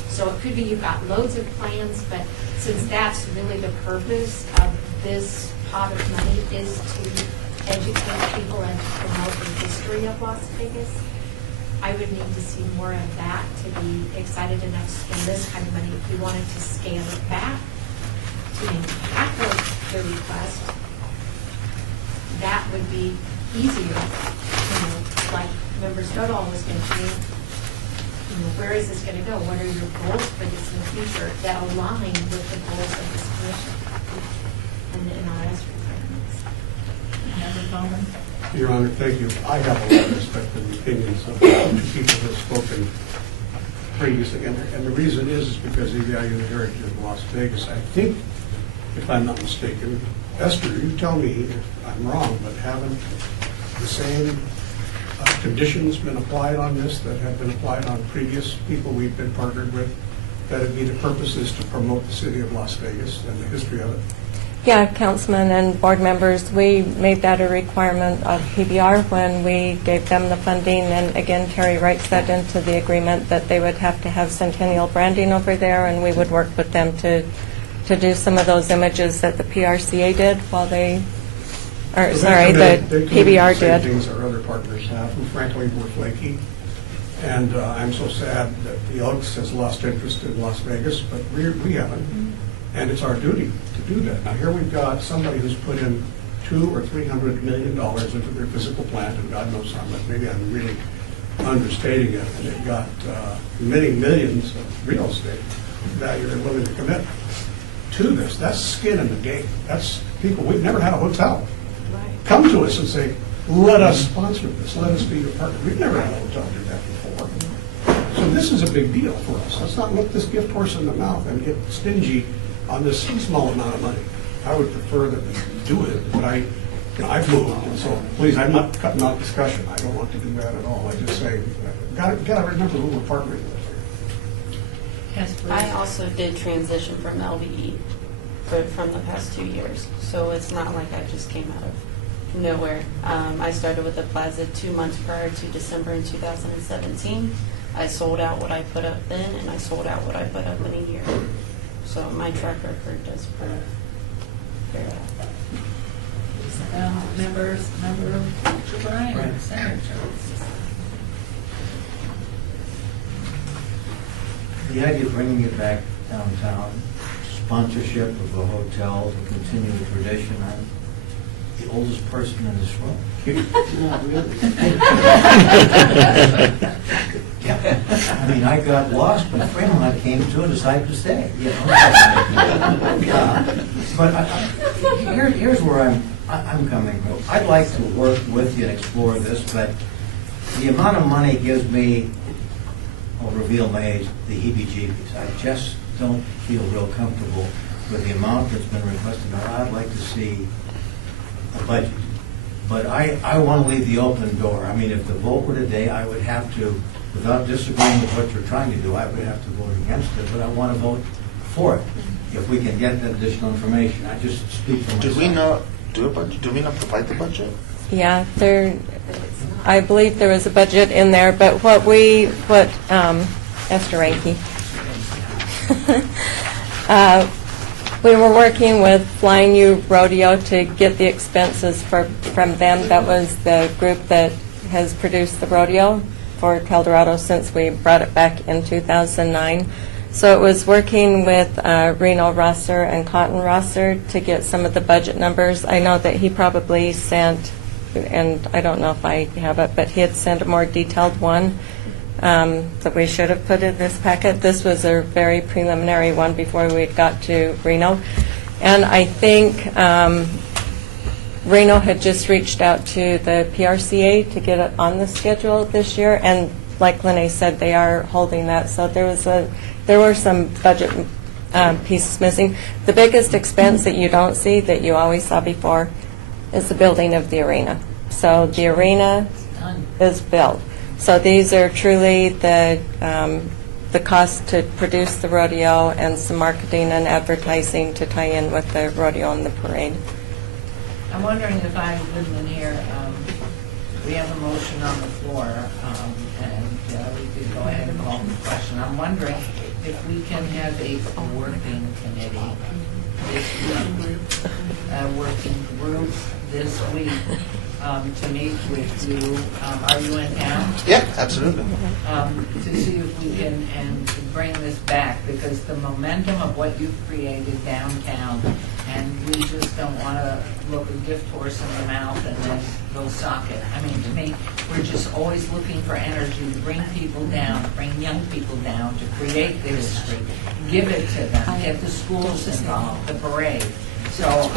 So it could be you've got loads of plans, but since that's really the purpose of this pot of money is to educate people and to promote the history of Las Vegas, I would need to see more of that to be excited enough to spend this kind of money. If you wanted to scale it back to maybe half of the request, that would be easier. Like Member Stoddall was mentioning, where is this going to go? What are your goals for this in the future that align with the goals of this commission and the NRS requirements? Member Coleman? Your Honor, thank you. I have a lot of respect for the opinions of the people who have spoken previously. And the reason is because they value the heritage of Las Vegas. I think, if I'm not mistaken, Esther, you tell me if I'm wrong, but haven't the same conditions been applied on this that have been applied on previous people we've been partnered with that it be the purpose is to promote the city of Las Vegas and the history of it? Yeah, councilmen and board members, we made that a requirement of PBR when we gave them the funding. And again, Terry writes that into the agreement that they would have to have Centennial branding over there, and we would work with them to do some of those images that the PRCA did while they, or So sorry, they the committed PBR the same did. things our other partners have, who frankly were flaky. And I'm so sad that the Elks has lost interest in Las Vegas, but we haven't. And it's our duty to do that. Now, here we've got somebody who's put in $200 or $300 million into their physical plant, and God knows how much, maybe I'm really understating it, and they've got many millions of real estate value they're willing to commit to this. That's skin in the game. That's people, we've never had a hotel come to us and say, let us sponsor this, let us be your partner. We've never had a hotel do that before. So this is a big deal for us. Let's not look this gift horse in the mouth and get stingy on this small amount of money. I would prefer that we do it, but I've moved, and so please, I'm not cutting out discussion. I don't want to do that at all. I just say, gotta remember who we're partnering with. Yes, please. I also did transition from LVE from the past 2 years, so it's not like I just came out of nowhere. I started with the Plaza 2 months prior to December in 2017. I sold out what I put up then, and I sold out what I put up in a year. So my track record does prove very well. Member O'Brien, Senator. The idea of bringing it back downtown, sponsorship of a hotel to continue the tradition. I'm the oldest person in this room. Not really. Yeah. I mean, I got lost, but Fremont came to and decided to stay. You know. But here's where I'm coming from. I'd like to work with you and explore this, but the amount of money gives me, I'll reveal my age, the heebie-jeebies. I just don't feel real comfortable with the amount that's been requested. I'd like to see a budget. But I want to leave the open door. I mean, if the vote were today, I would have to, without disagreeing with what you're trying to do, I would have to vote against it, but I want to vote for it if we can get that additional information. I just speak for myself. Did we not do a budget? Did we not provide the budget? Yeah, I believe there was a budget in there, but Esther Ranke. We were working with Flying U Rodeo to get the expenses from them. That was the group that has produced the rodeo for Eldorado since we brought it back in 2009. So it was working with Reno Rosser and Cotton Rosser to get some of the budget numbers. I know that he probably sent, and I don't know if I have it, but he had sent a more detailed one that we should have put in this packet. This was a very preliminary one before we got to Reno. And I think Reno had just reached out to the PRCA to get it on the schedule this year. And like Lene said, they are holding that. So there were some budget pieces missing. The biggest expense that you don't see, that you always saw before, is the building of the arena. So the arena is built. So these are truly the cost to produce the rodeo and some marketing and advertising to tie in with the rodeo and the parade. I'm wondering if I would in here, we have a motion on the floor, and we could go ahead and call the question. I'm wondering if we can have a working committee this week, a working group this week, to meet with you. Are you in town? Yeah, absolutely. To see if we can and bring this back, because the momentum of what you've created downtown, and we just don't want to look a gift horse in the mouth and then go sock it. I mean, to me, we're just always looking for energy to bring people down, bring young people down, to create the history, give it to them, get the schools involved, the parade. So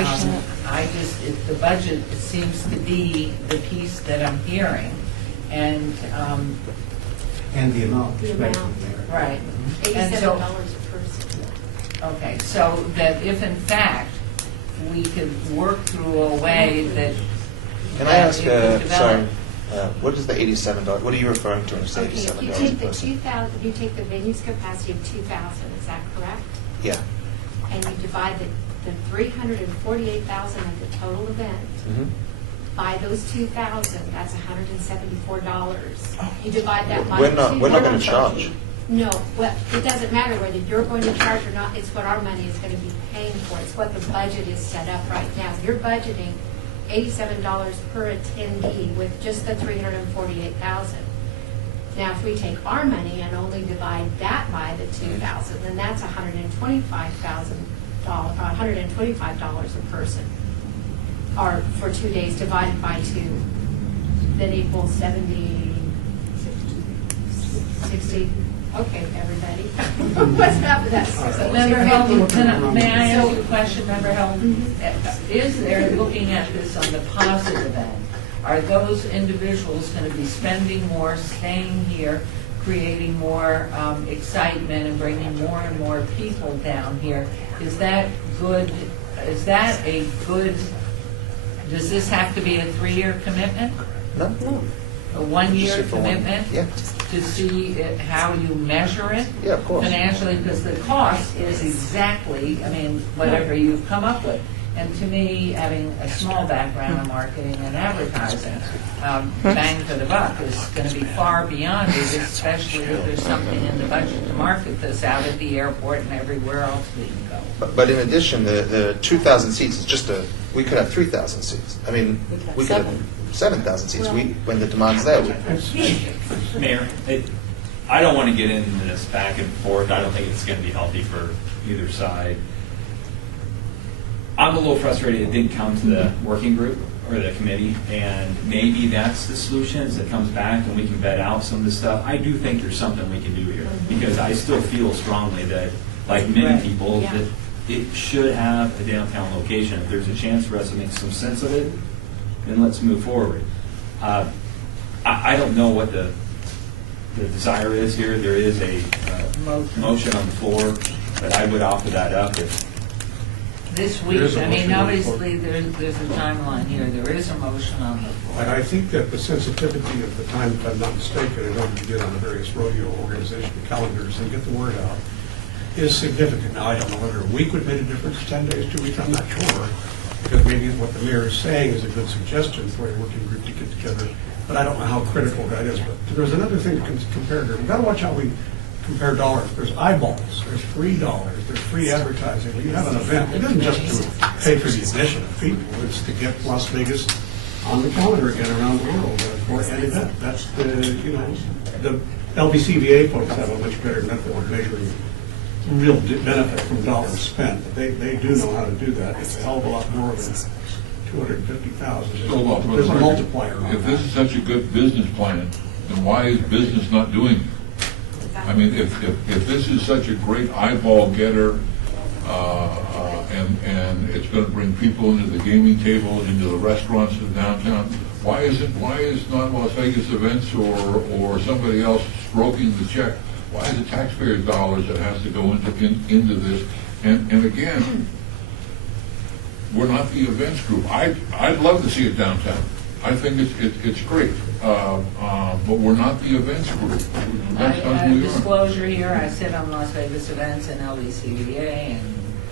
the budget seems to be the piece that I'm hearing, and the amount The expected amount. there. right. And so, $87 a person. okay, so that if in fact we could work through a way that. Can I ask, that it would sorry, develop. What is the $87? What are you referring to when you say Okay, if you $87 a take the person? 2,000, you take the venue's capacity of 2,000, is that correct? Yeah. And you divide the 348,000 of the total event Mhm. by those 2,000, that's $174. You divide that by We're not- two. we're not gonna charge. No, well, it doesn't matter whether you're going to charge or not, it's what our money is going to be paying for. It's what the budget is set up right now. You're budgeting $87 per attendee with just the 348,000. Now, if we take our money and only divide that by the 2,000, then that's $125 a person, or for 2 days divided by 2, that equals 70, 60. Okay, everybody. What's half of that? Member Held, may I ask you a question, Member Held? Is there, looking at this on the positive end, are those individuals going to be spending more, staying here, creating more excitement and bringing more and more people down here? Is that good? Is that a good, does this have to be a 3-year commitment? No? A 1-year Just for one. commitment? Yeah. To see how you measure it? Yeah, of course. Financially, because the cost is exactly, I mean, whatever you've come up with. And to me, having a small background in marketing and advertising, bang for the buck is going to be far beyond it, especially if there's something in the budget to market this out at the airport and everywhere else we can go. But in addition, the 2,000 seats is just we could have 3,000 seats. I mean, we could have 7,000 seats. When the demand's there. Mayor, I don't want to get into this back and forth. I don't think it's going to be healthy for either side. I'm a little frustrated it didn't come to the working group or the committee, and maybe that's the solution, is it comes back and we can vet out some of this stuff. I do think there's something we can do here, because I still feel strongly that, like many people, that it should have a downtown location. If there's a chance for us to make some sense of it, then let's move forward. I don't know what the desire is here. There is a motion on the floor, but I would offer that up if This week, I mean, obviously, there's a timeline here. There is a motion on the floor. And I think that the sensitivity of the time, if I'm not mistaken, in order to get on the various rodeo organization calendars and get the word out, is significant. Now, I don't know whether a week would make a difference, 10 days, 2 weeks, I'm not sure, because maybe what the mayor is saying is a good suggestion for a working group to get together, but I don't know how critical that is. But there's another thing to compare here. We've got to watch how we compare dollars. There's eyeballs, there's free dollars, there's free advertising. When you have an event, it isn't just to pay for the admission of people, it's to get Las Vegas on the calendar again around the world for an event. That's the LBCVA folks have a much better method of measuring real benefit from dollars spent. They do know how to do that. It's a hell of a lot more than 250,000. There's a multiplier on If that. this is such a good business plan, then why is business not doing it? I mean, if this is such a great eyeball getter, and it's going to bring people into the gaming tables, into the restaurants in downtown, why is not Las Vegas Events or somebody else stroking the check? Why is it taxpayers' dollars that has to go into this? And again, we're not the events group. I'd love to see it downtown. I think it's great, but we're not the events group. Disclosure here, I sit on Las Vegas Events and LECVA and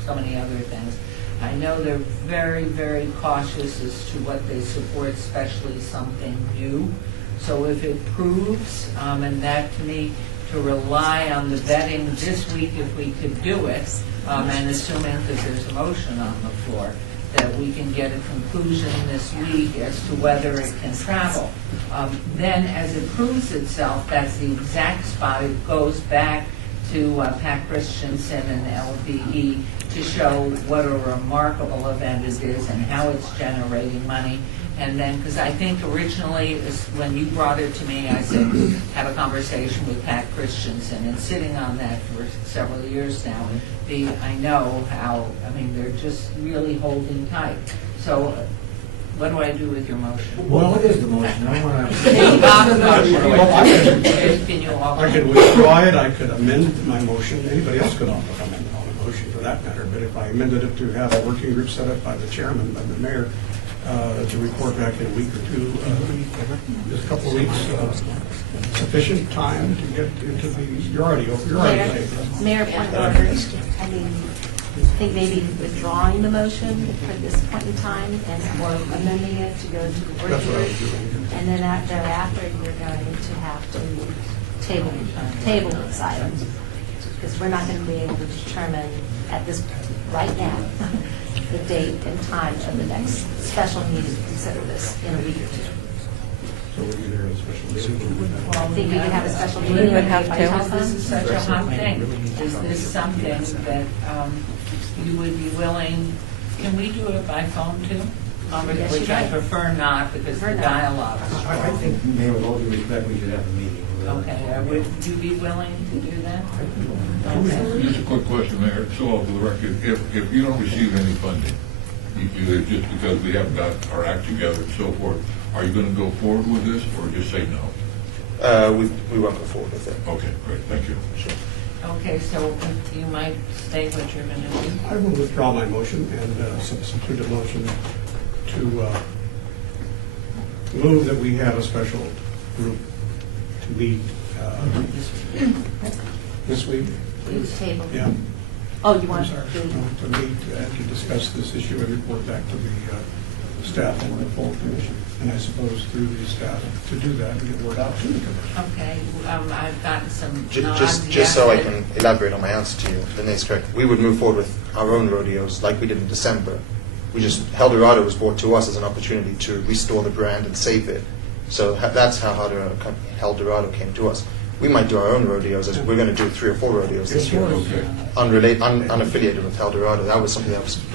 so many other things. I know they're very, very cautious as to what they support, especially something new. So if it proves, and that to me, to rely on the vetting this week if we could do it, and assuming that there's a motion on the floor, that we can get a conclusion this week as to whether it can travel. Then as it proves itself, that's the exact spot. It goes back to Pat Christensen and LBE to show what a remarkable event it is and how it's generating money. And then, because I think originally, when you brought it to me, I said, have a conversation with Pat Christensen, and sitting on that for several years now, I know how, I mean, they're just really holding tight. So what do I do with your motion? Well, what is the motion? I want to. I could withdraw it, I could amend my motion, anybody else could also amend the motion for that matter, but if I amended it to have a working group set up by the chairman, by the mayor, to report back in a week or two. Just a couple of weeks, sufficient time to get into the, you're already late. Mayor, point of order. I mean, I think maybe withdrawing the motion for this point in time and or amending it to go to the That's working what I group. was doing. And then thereafter, you're going to have to table this item. Because we're not going to be able to determine at this, right now, the date and time of the next special meeting to consider this in a week or two. So we're either in a special meeting. I think we could have a special We meeting. would have to. Because this is such a hot thing, is this something that you would be willing, can we do it by phone too? Yes, you Which I may. prefer not, because the Prefer not. dialogue. I think, Mayor, with all due respect, we should have a meeting. Okay, would you be willing to do that? Just a quick question, Mayor, so for the record, if you don't receive any funding, either just because we haven't got our act together and so forth, are you going to go forward with this, or just say no? We won't go forward with it. Okay, great, thank you. Sure. Okay, so if you might state what you're going to do. I will withdraw my motion and substitute a motion to move that we have a special group to meet this week. Please table. Yeah. Oh, you I'm want sorry. to? To meet and to discuss this issue and report back to the staff and the full commission. And I suppose through the staff to do that and get word out to the commission. Okay, I've gotten some nods. Just so I yes, can elaborate on my answer to you, Renee's correct. We would move forward with our own rodeos like we did in December. We just, Eldorado was brought to us as an opportunity to restore the brand and save it. So that's how Eldorado came to us. We might do our own rodeos, as we're going to do 3 or 4 rodeos this year, Okay. unaffiliated with Eldorado. That was something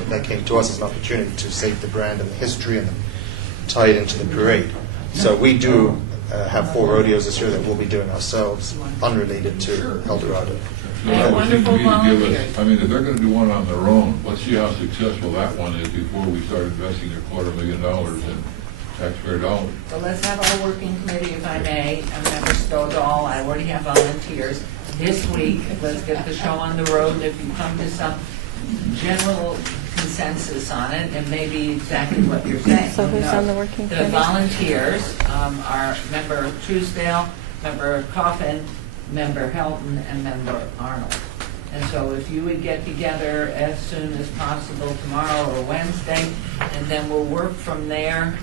that came to us as an opportunity to save the brand and the history and tie it into the parade. So we do have 4 rodeos this year that we'll be doing ourselves, unrelated to Eldorado. So that would seem to Wonderful me to give us, volunteers. I mean, if they're going to do one on their own, let's see how successful that one is before we start investing $250,000 in taxpayer dollars. So let's have our working committee, if I may. Member Stoddall, I already have volunteers. This week, let's get the show on the road, and if you come to some general consensus on it, and maybe exactly what you're saying. So who's No. on the working The committee? volunteers are Member Truesdale, Member Coffin, Member Helton, and Member Arnold. And so if you would get together as soon as possible tomorrow or Wednesday, and then we'll work from there,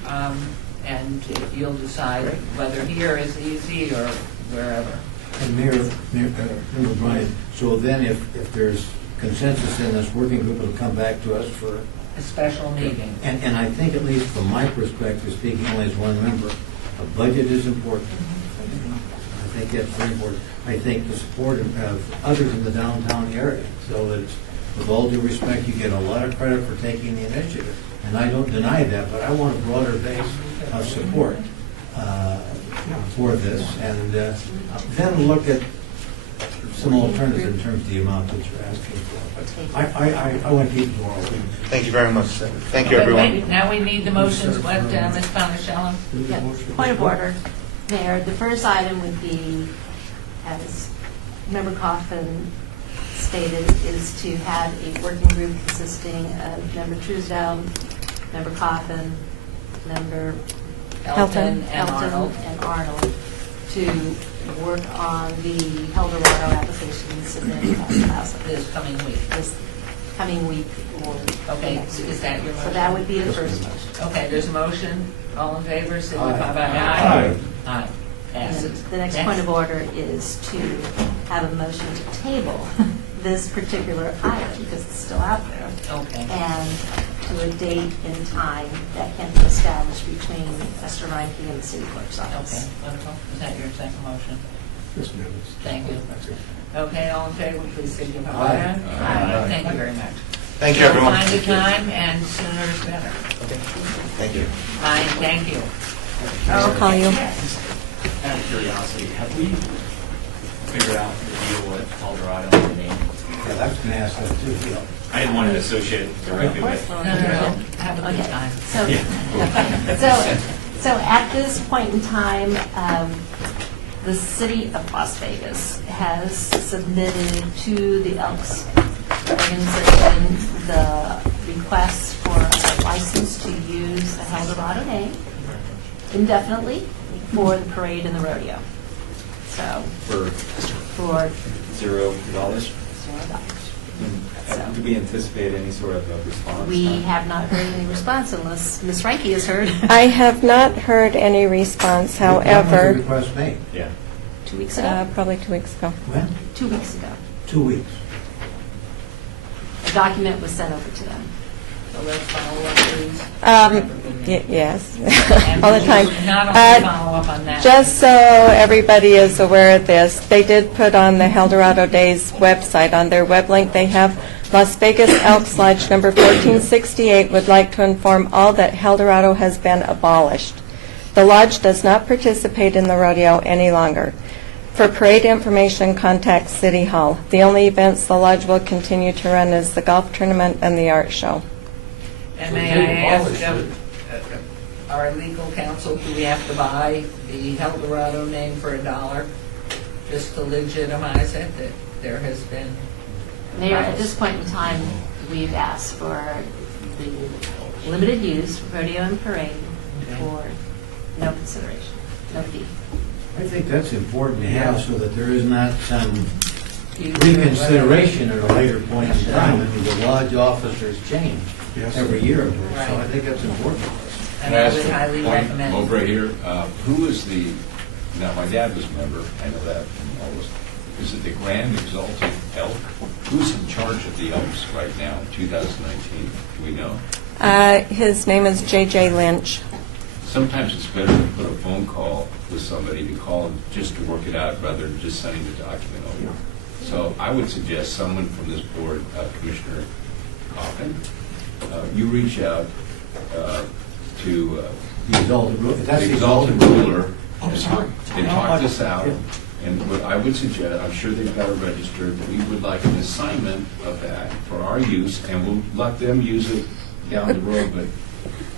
and you'll decide whether here is easy or wherever. And Member Bryan, so then if there's consensus in this working group, it'll come back to us for, A special meeting. and I think at least from my perspective, speaking only as one member, a budget is important. I think that's very important. I think the support of others in the downtown area, so that it's, with all due respect, you get a lot of credit for taking the initiative. And I don't deny that, but I want a broader base of support for this. And then look at some alternatives in terms of the amount that you're asking for. I want to keep it more open. Thank you very much. Thank you, Okay, everyone. wait, now we need the motions. What, Ms. Palaszczuk? Yeah, point of order. Mayor, the first item would be, as Member Coffin stated, is to have a working group consisting of Member Truesdale, Member Coffin, Member Elton and Arnold. and Arnold to work on the Eldorado application submitted by the House This coming week. this coming week or Okay, next week. is that your motion? So that would be the first motion. Okay, there's a motion. All in favor, signify by Aye. aye. Aye. And Passes. the next point of order is to have a motion to table this particular item, because it's still out there, Okay. and to a date and time that can be established between Mr. Reinke and the city clerk's Okay, office. wonderful. Is that your second motion? Yes, ma'am. Thank you. Okay, all in favor, please signify by Aye. aye. Thank you very much. Thank you, everyone. Find the time, and sooner is better. Thank you. Fine, thank you. I'll call you. Out of curiosity, have we figured out the deal with Eldorado and the name? Yeah, that's going to ask that too. I didn't want to associate it directly with. No. Have a good Okay, time. so at this point in time, the city of Las Vegas has submitted to the Elks organization the request for a license to use the El Dorado name indefinitely for the parade and the rodeo. So, for $0. $0. Do we anticipate any sort of a response? We have not heard any response unless Ms. Frankie has heard. I have not heard any response, When was the however, request made? Yeah. 2 weeks ago? probably 2 weeks ago. When? 2 weeks ago. 2 weeks. A document was sent over to them. So let's follow up, please. Yes, And all the time. Not only follow up on that. Just so everybody is aware of this, they did put on the Eldorado Days website, on their web link, they have Las Vegas Elks Lodge number 1468 would like to inform all that Eldorado has been abolished. The lodge does not participate in the rodeo any longer. For parade information, contact City Hall. The only events the lodge will continue to run is the golf tournament and the art show. And may I ask, our legal counsel, do we have to buy the El Dorado name for $1 just to legitimize it, that there has been? Mayor, at this point in time, we've asked for the limited use, rodeo and parade, for no consideration, no fee. I think that's important to have so that there is not some Huge reconsideration at a later point in time. I mean, the lodge officers change Yes. every year, so I Right. think that's important. And Can I I ask would a highly point recommend. over right here? Who is the, now, my dad was a member, I know that from all this. Is it the Grand Exalted Elk? Who's in charge of the Elks right now, 2019? Do we know? His name is J.J. Lynch. Sometimes it's better to put a phone call with somebody to call them just to work it out rather than just sending the document over. So I would suggest someone from this board, Commissioner Coffin, you reach out to The exalted ruler, that's the the exalted exalted ruler and talk this out. Yeah. And what I would suggest, I'm sure they've got it registered, but we would like an assignment of that for our use, and we'll let them use it down the road, but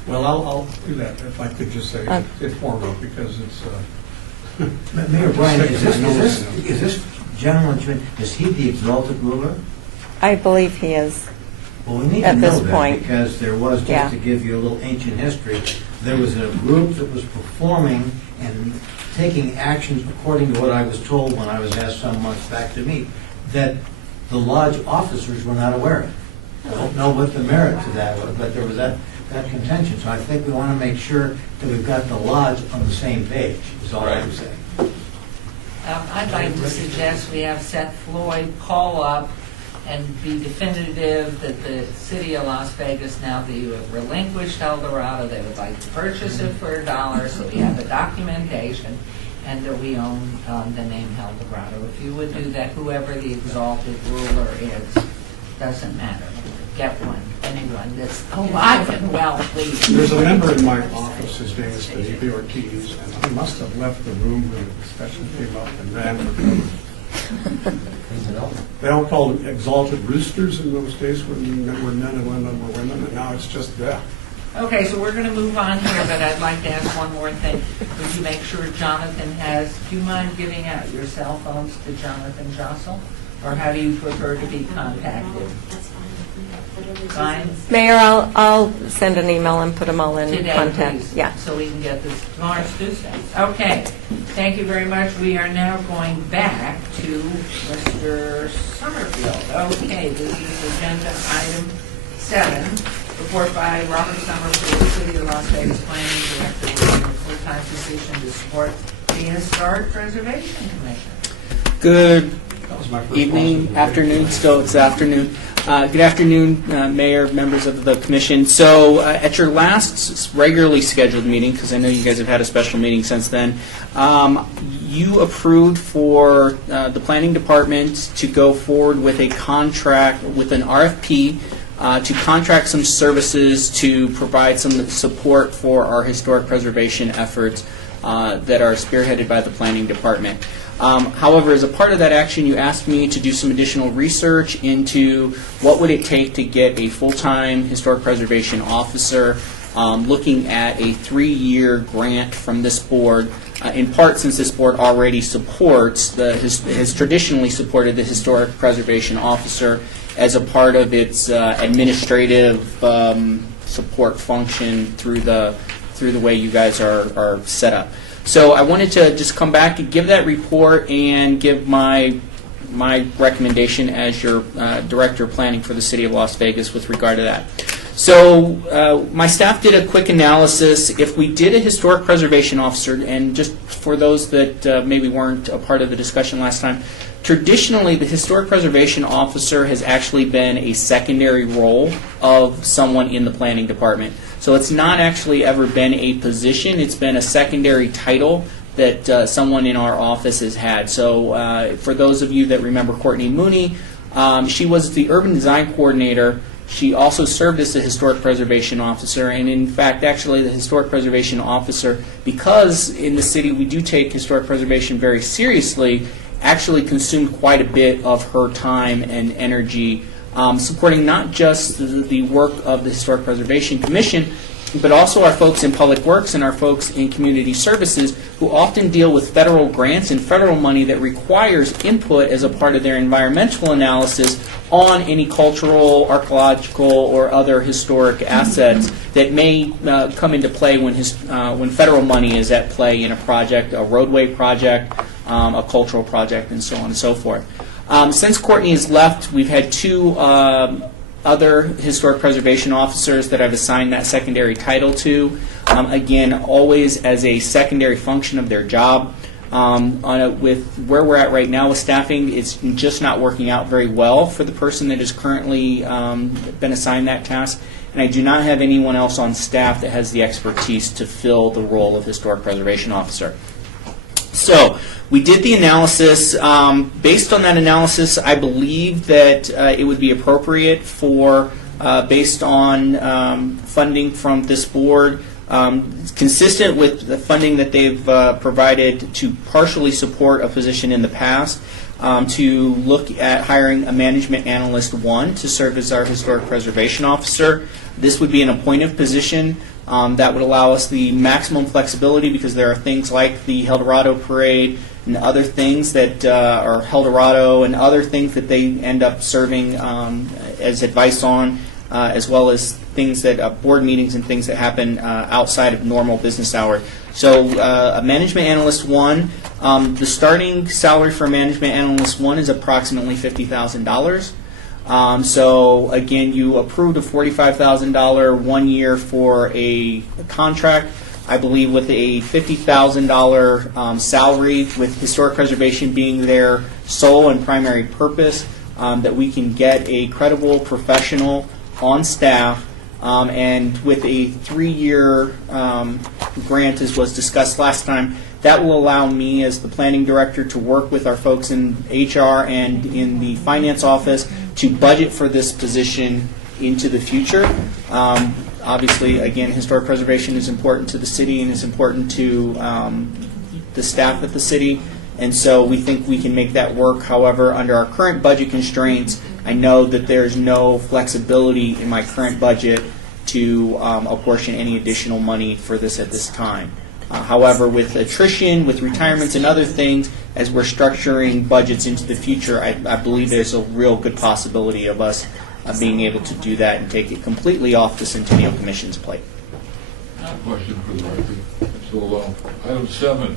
Well, I'll do that, if I could just say, informal, because it's, Mayor Brian, is this gentleman, is he the exalted ruler? I believe he is. Well, we need to At know this that, point. because there was, Yeah. just to give you a little ancient history, there was a group that was performing and taking actions according to what I was told when I was asked some months back to meet, that the lodge officers were not aware of. I don't know what the merit to that was, but there was that contention. So I think we want to make sure that we've got the lodge on the same page, is all I'm Right. saying. I'd like to suggest we have Seth Floyd call up and be definitive that the city of Las Vegas, now that you have relinquished El Dorado, they would like to purchase it for $1, so we have the documentation, and that we own the name El Dorado. If you would do that, whoever the exalted ruler is, doesn't matter. Get one, anyone that's alive and well, please. there's a member in my office, his name is Felipe Ortiz, and he must have left the room when the discussion came up and ran for cover. They don't call them exalted roosters in those days when men were men and women were women, and now it's just that. Okay, so we're going to move on here, but I'd like to ask one more thing. Would you make sure Jonathan has, do you mind giving out your cell phones to Jonathan Jossel? Or how do you prefer to be contacted? That's fine. Whatever's Fine? easiest. Mayor, I'll send an email and put them all in Today, contact. please. Yeah. So we can get this, tomorrow's Tuesday. Okay, thank you very much. We are now going back to Mr. Summerfield. Okay, this is agenda item 7. Report by Robert Summerfield, City of Las Vegas Planning Director, with a full-time position to support the Historic Preservation Commission. Good That was my first evening, question. afternoon, still it's afternoon. Good afternoon, Mayor, members of the commission. So at your last regularly scheduled meeting, because I know you guys have had a special meeting since then, you approved for the planning department to go forward with a contract, with an RFP, to contract some services to provide some support for our historic preservation efforts that are spearheaded by the planning department. However, as a part of that action, you asked me to do some additional research into what would it take to get a full-time historic preservation officer, looking at a 3-year grant from this board, in part since this board already supports, has traditionally supported the historic preservation officer as a part of its administrative support function through the through the way you guys are set up. So I wanted to just come back and give that report and give my recommendation as your Director of Planning for the City of Las Vegas with regard to that. So my staff did a quick analysis. If we did a historic preservation officer, and just for those that maybe weren't a part of the discussion last time, traditionally the historic preservation officer has actually been a secondary role of someone in the planning department. So it's not actually ever been a position, it's been a secondary title that someone in our office has had. So for those of you that remember Courtney Mooney, she was the urban design coordinator. She also served as the historic preservation officer, and in fact, actually the historic preservation officer, because in the city we do take historic preservation very seriously, actually consumed quite a bit of her time and energy supporting not just the work of the Historic Preservation Commission, but also our folks in Public Works and our folks in Community Services who often deal with federal grants and federal money that requires input as a part of their environmental analysis on any cultural, archaeological, or other historic assets that may come into play when federal money is at play in a project, a roadway project, a cultural project, and so on and so forth. Since Courtney has left, we've had two other historic preservation officers that I've assigned that secondary title to, again, always as a secondary function of their job. With where we're at right now with staffing, it's just not working out very well for the person that has currently been assigned that task, and I do not have anyone else on staff that has the expertise to fill the role of historic preservation officer. So we did the analysis. Based on that analysis, I believe that it would be appropriate for, based on funding from this board, consistent with the funding that they've provided to partially support a position in the past, to look at hiring a management analyst 1 to serve as our historic preservation officer. This would be an appointive position. That would allow us the maximum flexibility because there are things like the Eldorado Parade and other things that are Eldorado and other things that they end up serving as advice on, as well as things that board meetings and things that happen outside of normal business hours. So a management analyst 1, the starting salary for a management analyst 1 is approximately $50,000. So again, you approved a $45,000 1 year for a contract. I believe with a $50,000 salary, with historic preservation being their sole and primary purpose, that we can get a credible professional on staff, and with a 3-year grant, as was discussed last time, that will allow me as the planning director to work with our folks in HR and in the finance office to budget for this position into the future. Obviously, again, historic preservation is important to the city and is important to the staff at the city, and so we think we can make that work. However, under our current budget constraints, I know that there's no flexibility in my current budget to apportion any additional money for this at this time. However, with attrition, with retirements and other things, as we're structuring budgets into the future, I believe there's a real good possibility of us being able to do that and take it completely off the Centennial Commission's plate. Question for the record. So item 7,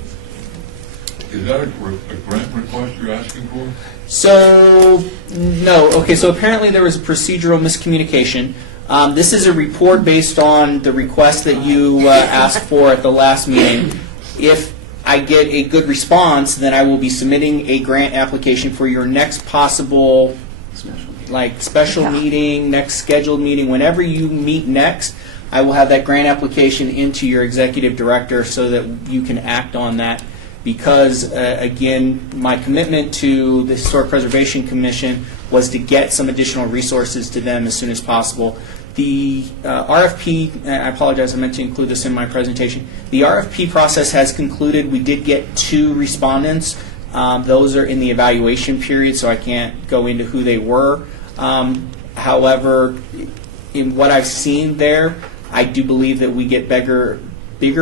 is that a grant request you're asking for? So, no. Okay, so apparently there was a procedural miscommunication. This is a report based on the request that you asked for at the last meeting. If I get a good response, then I will be submitting a grant application for your next possible special meeting, next scheduled meeting. Whenever you meet next, I will have that grant application into your executive director so that you can act on that. Because, again, my commitment to the Historic Preservation Commission was to get some additional resources to them as soon as possible. The RFP, and I apologize, I meant to include this in my presentation. The RFP process has concluded. We did get 2 respondents. Those are in the evaluation period, so I can't go into who they were. However, in what I've seen there, I do believe that we get bigger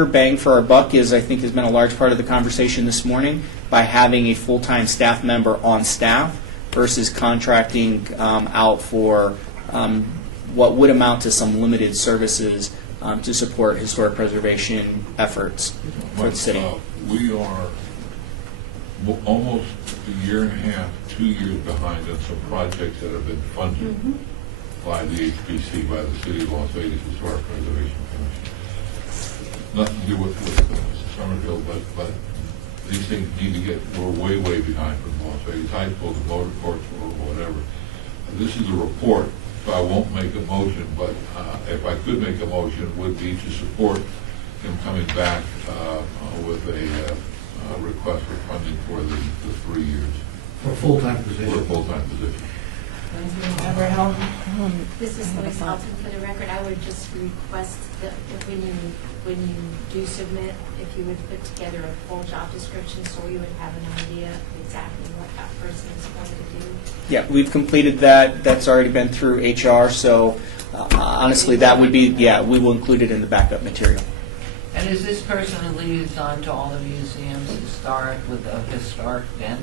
bang for our buck, as I think has been a large part of the conversation this morning, by having a full-time staff member on staff versus contracting out for what would amount to some limited services to support historic preservation efforts for the city. We are almost a year and a half, 2 years behind on some projects that have been funded by the HPC, by the City of Las Vegas Historic Preservation Commission. Nothing to do with Summerfield, but these things need to get, we're way behind from Las Vegas High School, the motor courts, or whatever. This is a report, so I won't make a motion, but if I could make a motion, it would be to support him coming back with a request for funding for the 3 years. For a full-time position. For a full-time position. Member Helen? This is Louise Alton. For the record, I would just request that when you do submit, if you would put together a full job description so we would have an idea of exactly what that person is going to do. Yeah, we've completed that. That's already been through HR, so honestly, that would be, we will include it in the backup material. And is this person a liaison to all the museums, with a historic bent?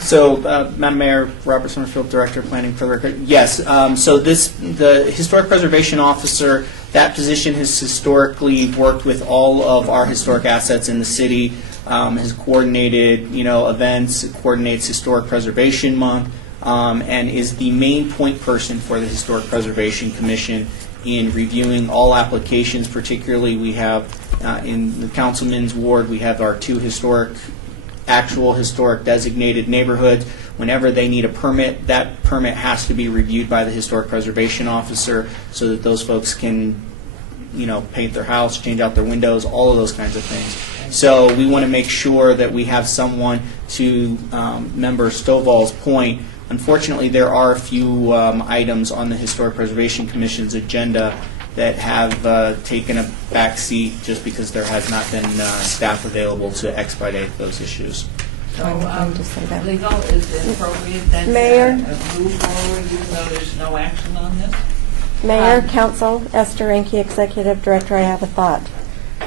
So, Madam Mayor, Robert Summerfield, Director of Planning for the record. Yes, so the Historic Preservation Officer, that position has historically worked with all of our historic assets in the city, has coordinated, events, coordinates Historic Preservation Month, and is the main point person for the Historic Preservation Commission in reviewing all applications. Particularly, we have in the councilman's ward, we have our 2 actual historic designated neighborhoods. Whenever they need a permit, that permit has to be reviewed by the Historic Preservation Officer so that those folks can, paint their house, change out their windows, all of those kinds of things. So we want to make sure that we have someone, to Member Stovall's point. Unfortunately, there are a few items on the Historic Preservation Commission's agenda that have taken a back seat just because there has not been staff available to expedite those issues. So, legal, is it appropriate then Mayor? to move forward even though there's no action on this? Mayor, Council, Esther Enke, Executive Director, I have a thought.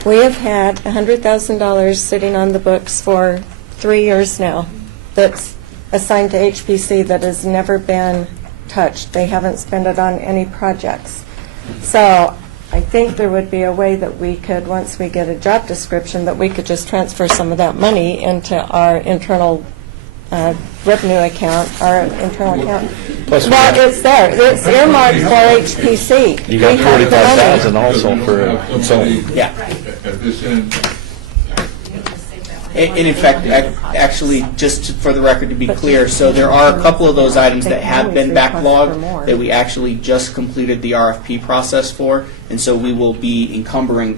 We have had $100,000 sitting on the books for 3 years now that's assigned to HPC that has never been touched. They haven't spent it on any projects. So I think there would be a way that we could, once we get a job description, that we could just transfer some of that money into our internal revenue account, our internal account. Plus Well, it's there. It's earmarked for HPC. You got We have the money. $45,000 also for, so. Yeah. At this end, And in fact, actually, just for the record to be clear, so there are a couple of those items that have been backlogged that we actually just completed the RFP process for, and so we will be encumbering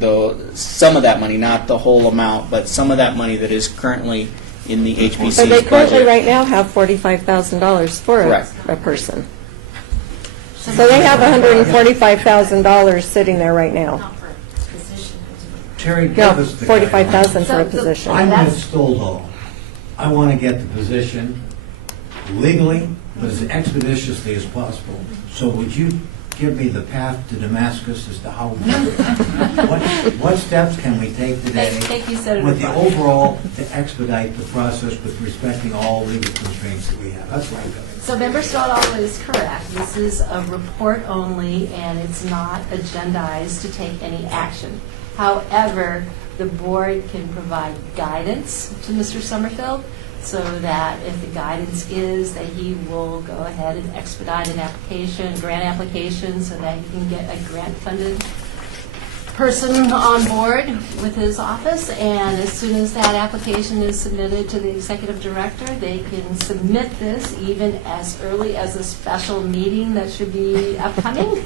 some of that money, not the whole amount, but some of that money that is currently in the HPC's But they currently budget. right now have $45,000 for Correct. a person. So they have $145,000 sitting there right now. Not for a position. Terry, No, give us the $45,000 for a So- position. I'm Ms. Stoldall. I want to get the position legally, but as expeditiously as possible. So would you give me the path to Damascus as to how, what steps can we take today Thank you, Senator with the Fox. overall to expedite the process with respecting all legal constraints that we have? That's where I'm coming from. So Member Stoddall is correct. This is a report only, and it's not agendized to take any action. However, the board can provide guidance to Mr. Summerfield so that if the guidance is that he will go ahead and expedite an application, grant application, so that he can get a grant-funded person on board with his office, and as soon as that application is submitted to the executive director, they can submit this even as early as a special meeting that should be upcoming,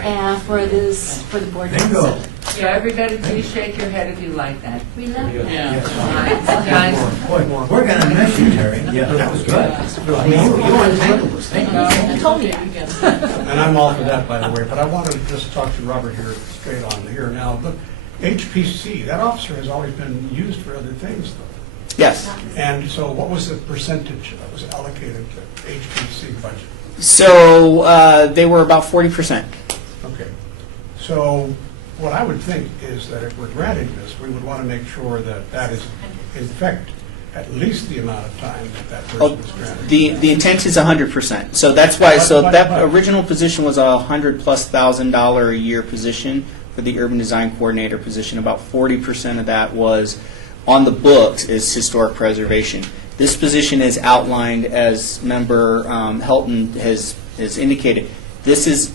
and for the board to Bingo. consider. So everybody, please shake your head if you like that. We love that. Guys, Boy, we're going to miss you, Terry. Yeah, that was good. I mean, you untangled us. Thank you. You told me that. And I'm all for that, by the way, but I want to just talk to Robert here straight on here now. But HPC, that officer has always been used for other things, though. Yes. And so what was the percentage that was allocated to HPC budget? So they were about 40%. Okay. So what I would think is that if we're granting this, we would want to make sure that that is, in fact, at least the amount of time that person Oh, was granted. the intent is 100%. So that's why. So But- that but- original position was a $100,000+ a year position for the urban design coordinator position. About 40% of that was on the books is historic preservation. This position is outlined as Member Helton has indicated. This is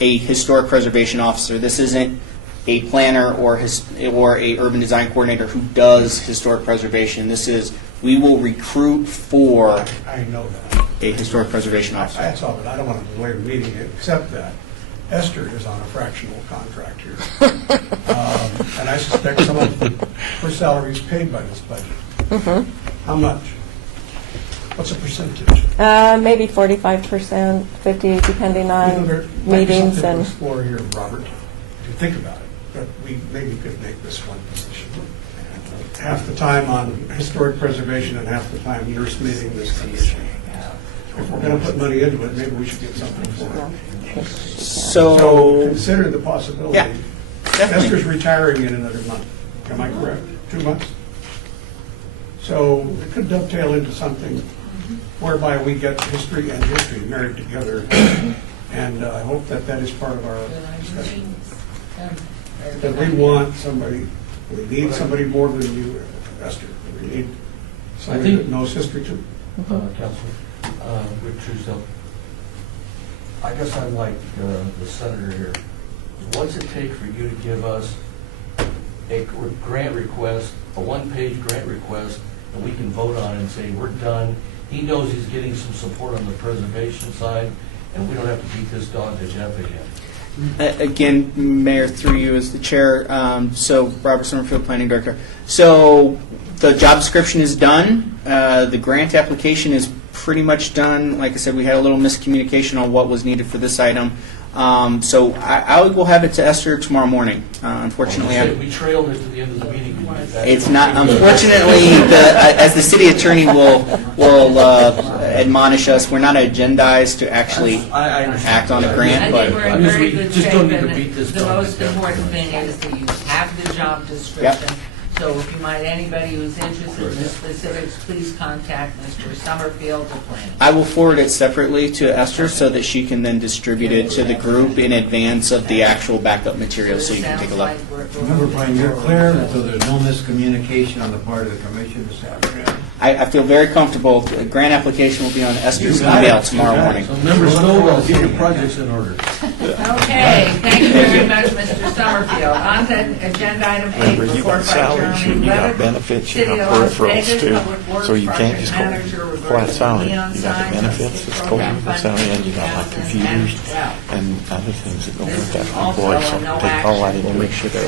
a historic preservation officer. This isn't a planner or a urban design coordinator who does historic preservation. This is, we will recruit for I know that. a historic preservation officer. That's all, but I don't want to delay the meeting, except that Esther is on a fractional contract here. And I suspect some of her salary is paid by this budget. How much? What's the percentage? Maybe 45%, 50, depending on There might be meetings something to and. explore here, Robert, if you think about it, that we maybe could make this one position. Half the time on historic preservation and half the time nurse meeting this commission. If we're going to put money into it, maybe we should get something for it. So, Consider the possibility. Yeah, definitely. Esther's retiring in another month. Am I correct? 2 months? So it could dovetail into something whereby we get history and history married together. And I hope that that is part of our discussion. That we want somebody, we need somebody more than you, Esther. We need somebody that knows history too. Councilor, Rick Truesdale. I guess I'm like the senator here. What's it take for you to give us a grant request, a one-page grant request, and we can vote on it and say, we're done? He knows he's getting some support on the preservation side, and we don't have to beat this dog to death again. Again, Mayor, through you as the chair, so Robert Summerfield, Planning Director. So the job description is done. The grant application is pretty much done. Like I said, we had a little miscommunication on what was needed for this item. So I will have it to Esther tomorrow morning. Unfortunately, We trailed it to the end of the meeting. it's not. Unfortunately, as the city attorney will admonish us, we're not agendized to actually I understand. act on a I grant. think But we're in very we good just shape, don't need to and beat this the dog most to death. important thing is that you have the job description. So if you might, anybody who's interested in the specifics, please contact Mr. Summerfield to plan. I will forward it separately to Esther so that she can then distribute it to the group in advance of the actual backup material, so you can take a look. Remember, Brian, you're clear, so there's no miscommunication on the part of the commission this afternoon. I feel very comfortable. The grant application will be on Esther's You got email it. tomorrow You got morning. it. So Member Stovall, get your projects in order. Okay, thank you very much, Mr. Summerfield. On to agenda item 8. Remember, you report got by salaries, Jeremy you got Levitt, benefits, you City got of Las peripherals Vegas, too. Public Works So you can't Project just go Manager flat regarding salary. neon You got the signs, benefits assistant that's program going with the salary, and you got like funding, computers 2012. and other things that go with that. Also, Boy, so no take all that action. into make sure that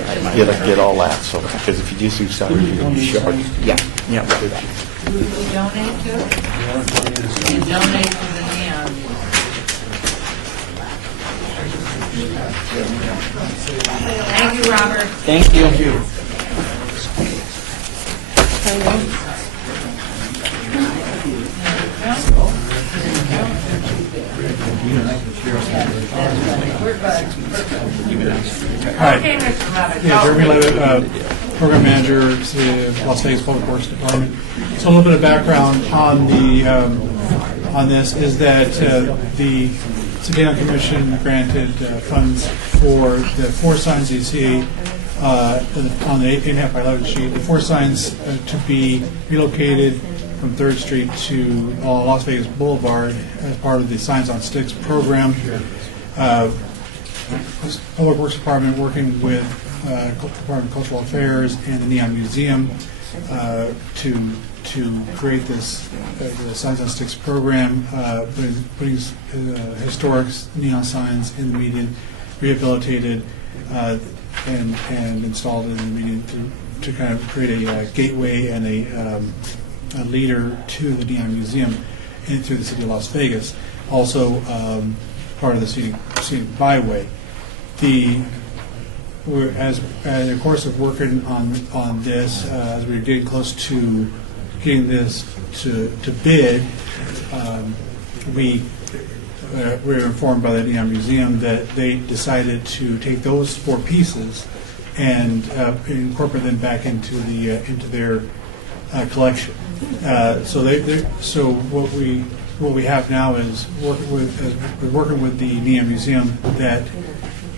get all that. So because if you just do salary, you're going to be short. Yeah, we'll do that. Who do we donate to? We donate to the neon. Thank you, Robert. Thank you. Okay, Mr. Levitt. Yeah, Jeremy Levitt, Program Manager, City of Las Vegas Public Works Department. So a little bit of background on the on this is that the Centennial Commission granted funds for the 4 signs you see on the 8.5 by 11 sheet. The 4 signs to be relocated from 3rd Street to Las Vegas Boulevard as part of the Signs on Sticks program. Public Works Department working with Department of Cultural Affairs and the Neon Museum to create this the Signs on Sticks program, putting historic neon signs in the median, rehabilitated and installed in the median to kind of create a gateway and a leader to the Neon Museum and through the city of Las Vegas. Also part of the scenic byway. As in the course of working on this, as we were getting close to getting this to bid, we were informed by the Neon Museum that they decided to take those 4 pieces and incorporate them back into their collection. So what we have now is we're working with the NEAM Museum that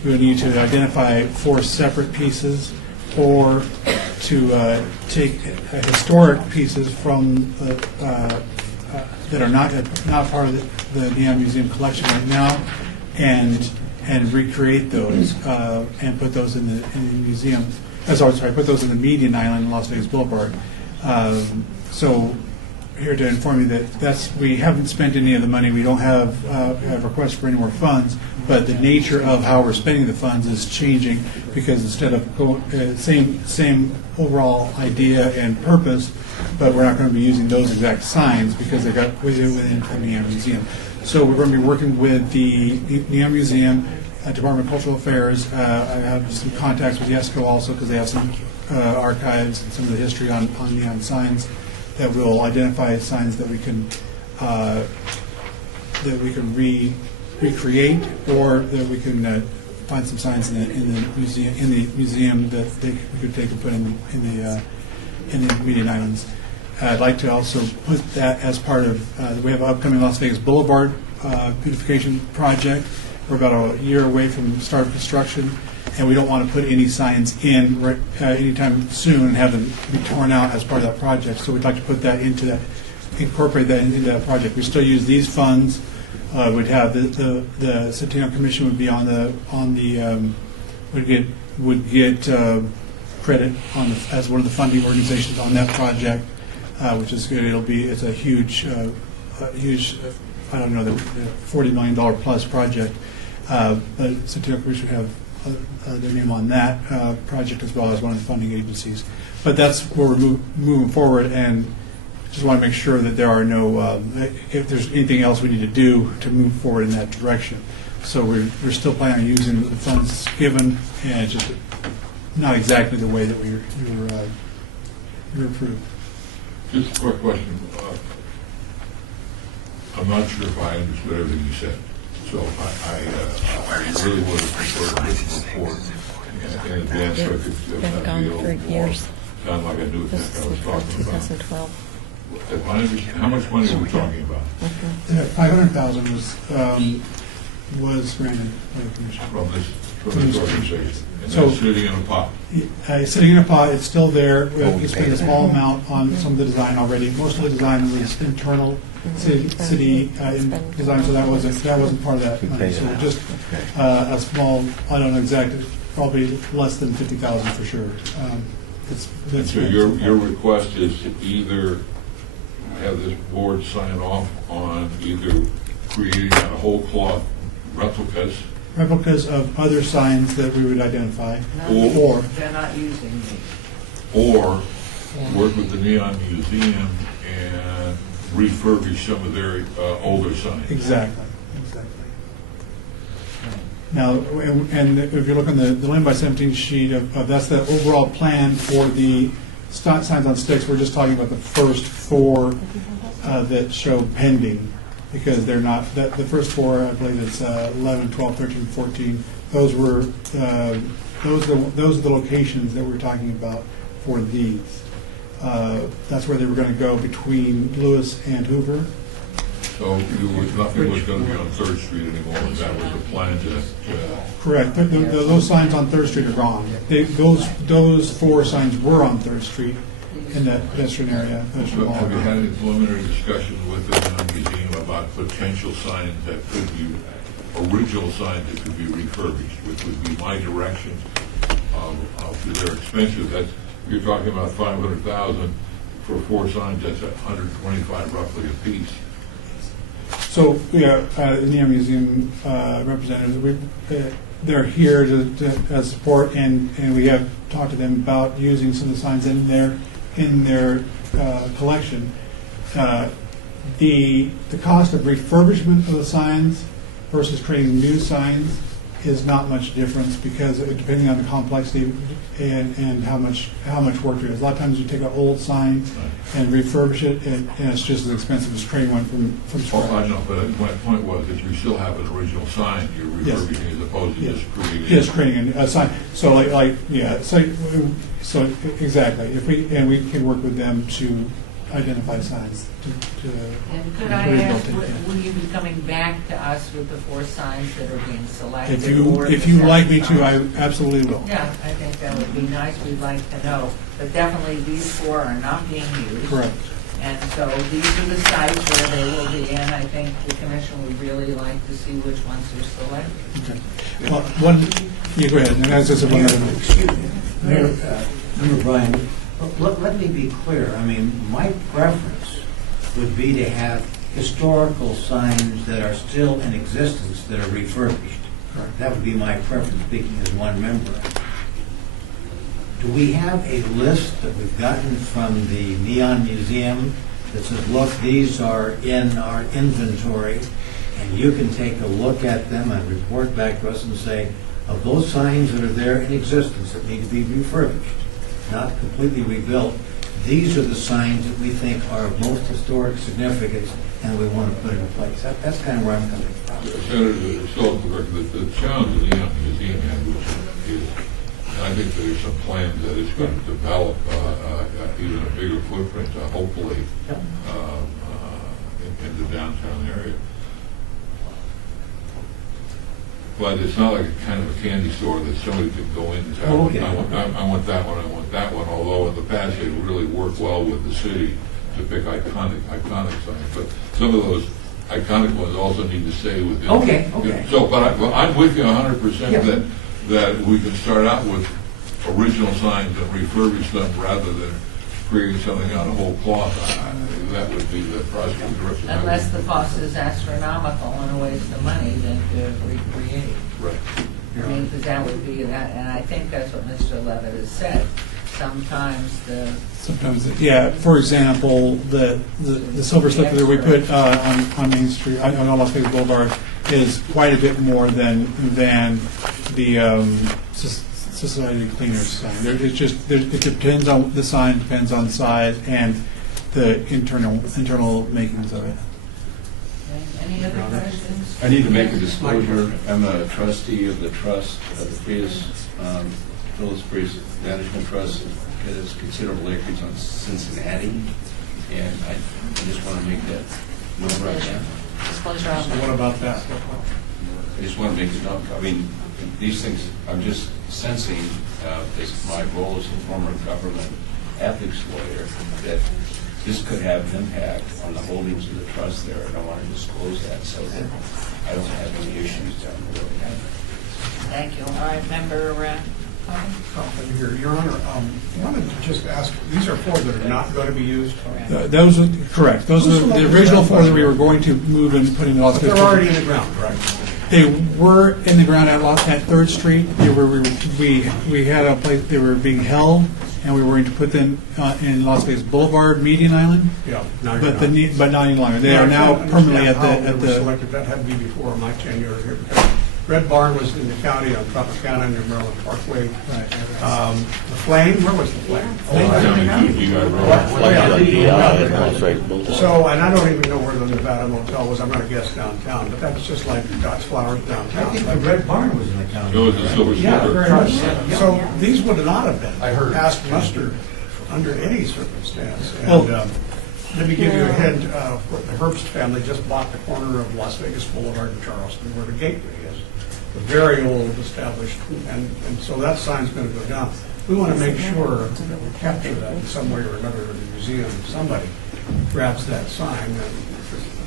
we would need to identify 4 separate pieces, or to take historic pieces from that are not part of the NEAM Museum collection right now, and recreate those and put those in the museum. Put those in the median island in Las Vegas Boulevard. So here to inform you that we haven't spent any of the money. We don't have requests for any more funds, but the nature of how we're spending the funds is changing, because instead of same overall idea and purpose, but we're not going to be using those exact signs because they got within the NEAM Museum. So we're going to be working with the NEAM Museum, Department of Cultural Affairs. I have some contacts with YESCO also, because they have some archives and some of the history on neon signs that will identify signs that we can recreate, or that we can find some signs in the museum that we could take and put in the median islands. I'd like to also put that as part of we have an upcoming Las Vegas Boulevard beautification project. We're about a year away from start of construction, and we don't want to put any signs in anytime soon and have them be torn out as part of that project. So we'd like to put that incorporate that into that project. We still use these funds. We'd have the Centennial Commission would be would get credit as one of the funding organizations on that project, which is good. It's a huge I don't know, the $40 million plus project. But Centennial Commission would have their name on that project, as well as one of the funding agencies. But that's where we're moving forward, and just want to make sure that there are no, if there's anything else we need to do to move forward in that direction. So we're still planning on using the funds given, and just not exactly the way that we were approved. Just a quick question. I'm not sure if I understood everything you said, so I really would have preferred a written report in advance, so I could Been gone for years. sound like I knew what This I was is talking about. 2012. If I understand, how much money are we talking about? $500,000 was granted by the commission. From this organization? And So- that's sitting in a pot? It's sitting in a pot. It's still there. We spent a small amount on some of the design already. Most of the design was internal city design, so that wasn't part of that money. So just a small, I don't know exactly, probably less than 50,000 for sure. And so your request is to either have this board sign off on either creating out of whole cloth replicas of other signs that we would identify, or They're not using these. or work with the Neon Museum and refurbish some of their older signs. Exactly. Now, and if you look on the 11 by 17 sheet that's the overall plan for the signs on sticks. We're just talking about the first 4 that show pending, because they're not, the first 4, I believe it's 11, 12, 13, 14. Those are the locations that we're talking about for these. That's where they were going to go between Lewis and Hoover. So nothing was going to be on 3rd Street anymore. That was the plan to Correct. Those signs on 3rd Street are gone. Those 4 signs were on 3rd Street in that pedestrian area. So have you had any preliminary discussion with the museum about potential signs that could be original signs that could be refurbished, which would be my direction of their expenses? That's, you're talking about $500,000 for 4 signs. That's $125 roughly a piece. So, yeah, the NEAM Museum representatives, they're here as support, and we have talked to them about using some of the signs in their collection. The cost of refurbishment of the signs versus creating new signs is not much difference because depending on the complexity and how much work there is. A lot of times you take an old sign and refurbish it, and it's just as expensive as creating one from scratch. Oh, I know, but my point was that you still have an original sign you're Yes. refurbishing as opposed to Yes. just creating. Just creating a sign. So so exactly. If we can work with them to identify signs to And could I ask, will you be coming back to us with the 4 signs that are being selected? or if the you 7 like me to, signs? I absolutely will. Yeah, I think that would be nice. We'd like to know. But definitely, these 4 are not being used. Correct. And so these are the sites where they will be in. I think the commission would really like to see which ones are selected. Okay. Well, you go ahead. And as I said, one other. Excuse me. Member Brian, let me be clear. I mean, my preference would be to have historical signs that are still in existence that are refurbished. That would be my preference, speaking as one member. Do we have a list that we've gotten from the Neon Museum that says, look, these are in our inventory, and you can take a look at them and report back to us and say, of those signs that are there in existence that need to be refurbished, not completely rebuilt, these are the signs that we think are of most historic significance and we want to put in place. That's kind of where I'm coming from. Senator, the challenge of the Neon Museum had is, I think there's some plans that it's going to develop even a bigger footprint, hopefully, in the downtown area. But it's not like a kind of a candy store that somebody can go in and say, I want that one, I want that one, although in the past they really worked well with the city to pick iconic signs. But some of those iconic ones also need to stay within. Okay. So, but I'm with you 100% that we can start out with original signs and refurbish them rather than creating something out of whole cloth. That would be the prosecuting direction. Unless the cost is astronomical and a waste of money than to recreate. Right. I mean, because that would be that, and I think that's what Mr. Levitt has said. Sometimes, yeah. For example, the silver slipper that we put on Main Street, on Las Vegas Boulevard, is quite a bit more than the Society Cleaners sign. It depends on the sign, depends on size and the internal makings of it. Any other questions? I need to make a disclosure. I'm a trustee of the trust of the Phyllis Priest Management Trust. It has considerable acreage on Cincinnati, and I just want to make that known right now. Disclosure on What about that? I just want to make it known. I mean, these things, I'm just sensing, as my role as a former government ethics lawyer, that this could have an impact on the holdings of the trust there, and I want to disclose that so that I don't have any issues down the road. Thank you. All right, Member Here, Your Honor, I wanted to just ask, these are 4 that are not going to be used? Those are correct. Those are the original 4 that we were going to move and put in Las But Vegas. they're already in the ground, right? They were in the ground at 3rd Street. We had a place, they were being held, and we were going to put them in Las Vegas Boulevard, Median Island. Yeah. But not any longer. They are now permanently at the. Selected. That had to be before my tenure here. Red Barn was in the county on Tropicana near Maryland Parkway. Right. The Flame, where was the Flame? So, and I don't even know where the Nevada Motel was. I'm going to guess downtown, but that's just like Dot's Flowers downtown. I think the Red Barn was in the county. It was a silver Yeah, slipper. very much so. So these would not have been passed muster under any circumstance. And let me give you a hint. The Herbst family just bought the corner of Las Vegas Boulevard in Charleston, where the gateway is. A very old established, and so that sign's going to go down. We want to make sure that we capture that in some way or another in the museum. Somebody grabs that sign. And,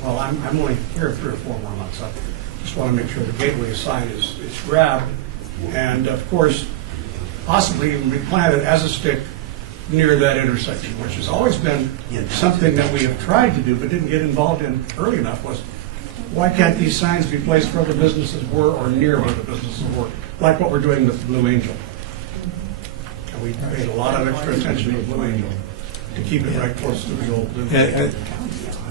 well, I'm only here 3 or 4 more months. I just want to make sure the gateway sign is grabbed, and of course, possibly even be planted as a stick near that intersection, which has always been something that we have tried to do but didn't get involved in early enough. Was why can't these signs be placed where the businesses were or near where the businesses were, like what we're doing with Blue Angel? And we paid a lot of extra attention to Blue Angel to keep it right close to the old Blue Angel.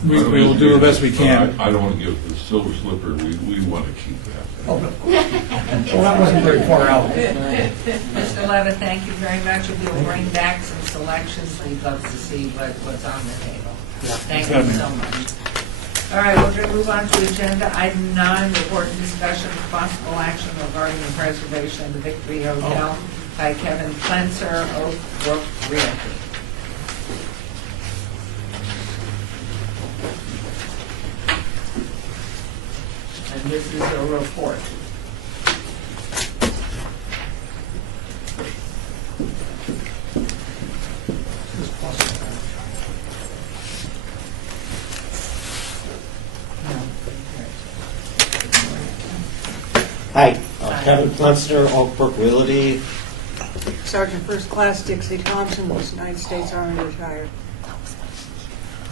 We will do the best we can. I don't want to give the silver slipper, we want to keep that. Oh, no. Well, that wasn't very far out. Mr. Levitt, thank you very much. If you'll bring back some selections, we'd love to see what's on the table. Thank you so much. All right, we're going to move on to agenda item 9, report and discussion of possible action regarding the preservation of the Victory Hotel by Kevin Plenser, Oak Brook Realty. And this is a report. Hi, Kevin Plenster, Oak Brook Realty. Sergeant First Class Dixie Thompson was United States Army retired.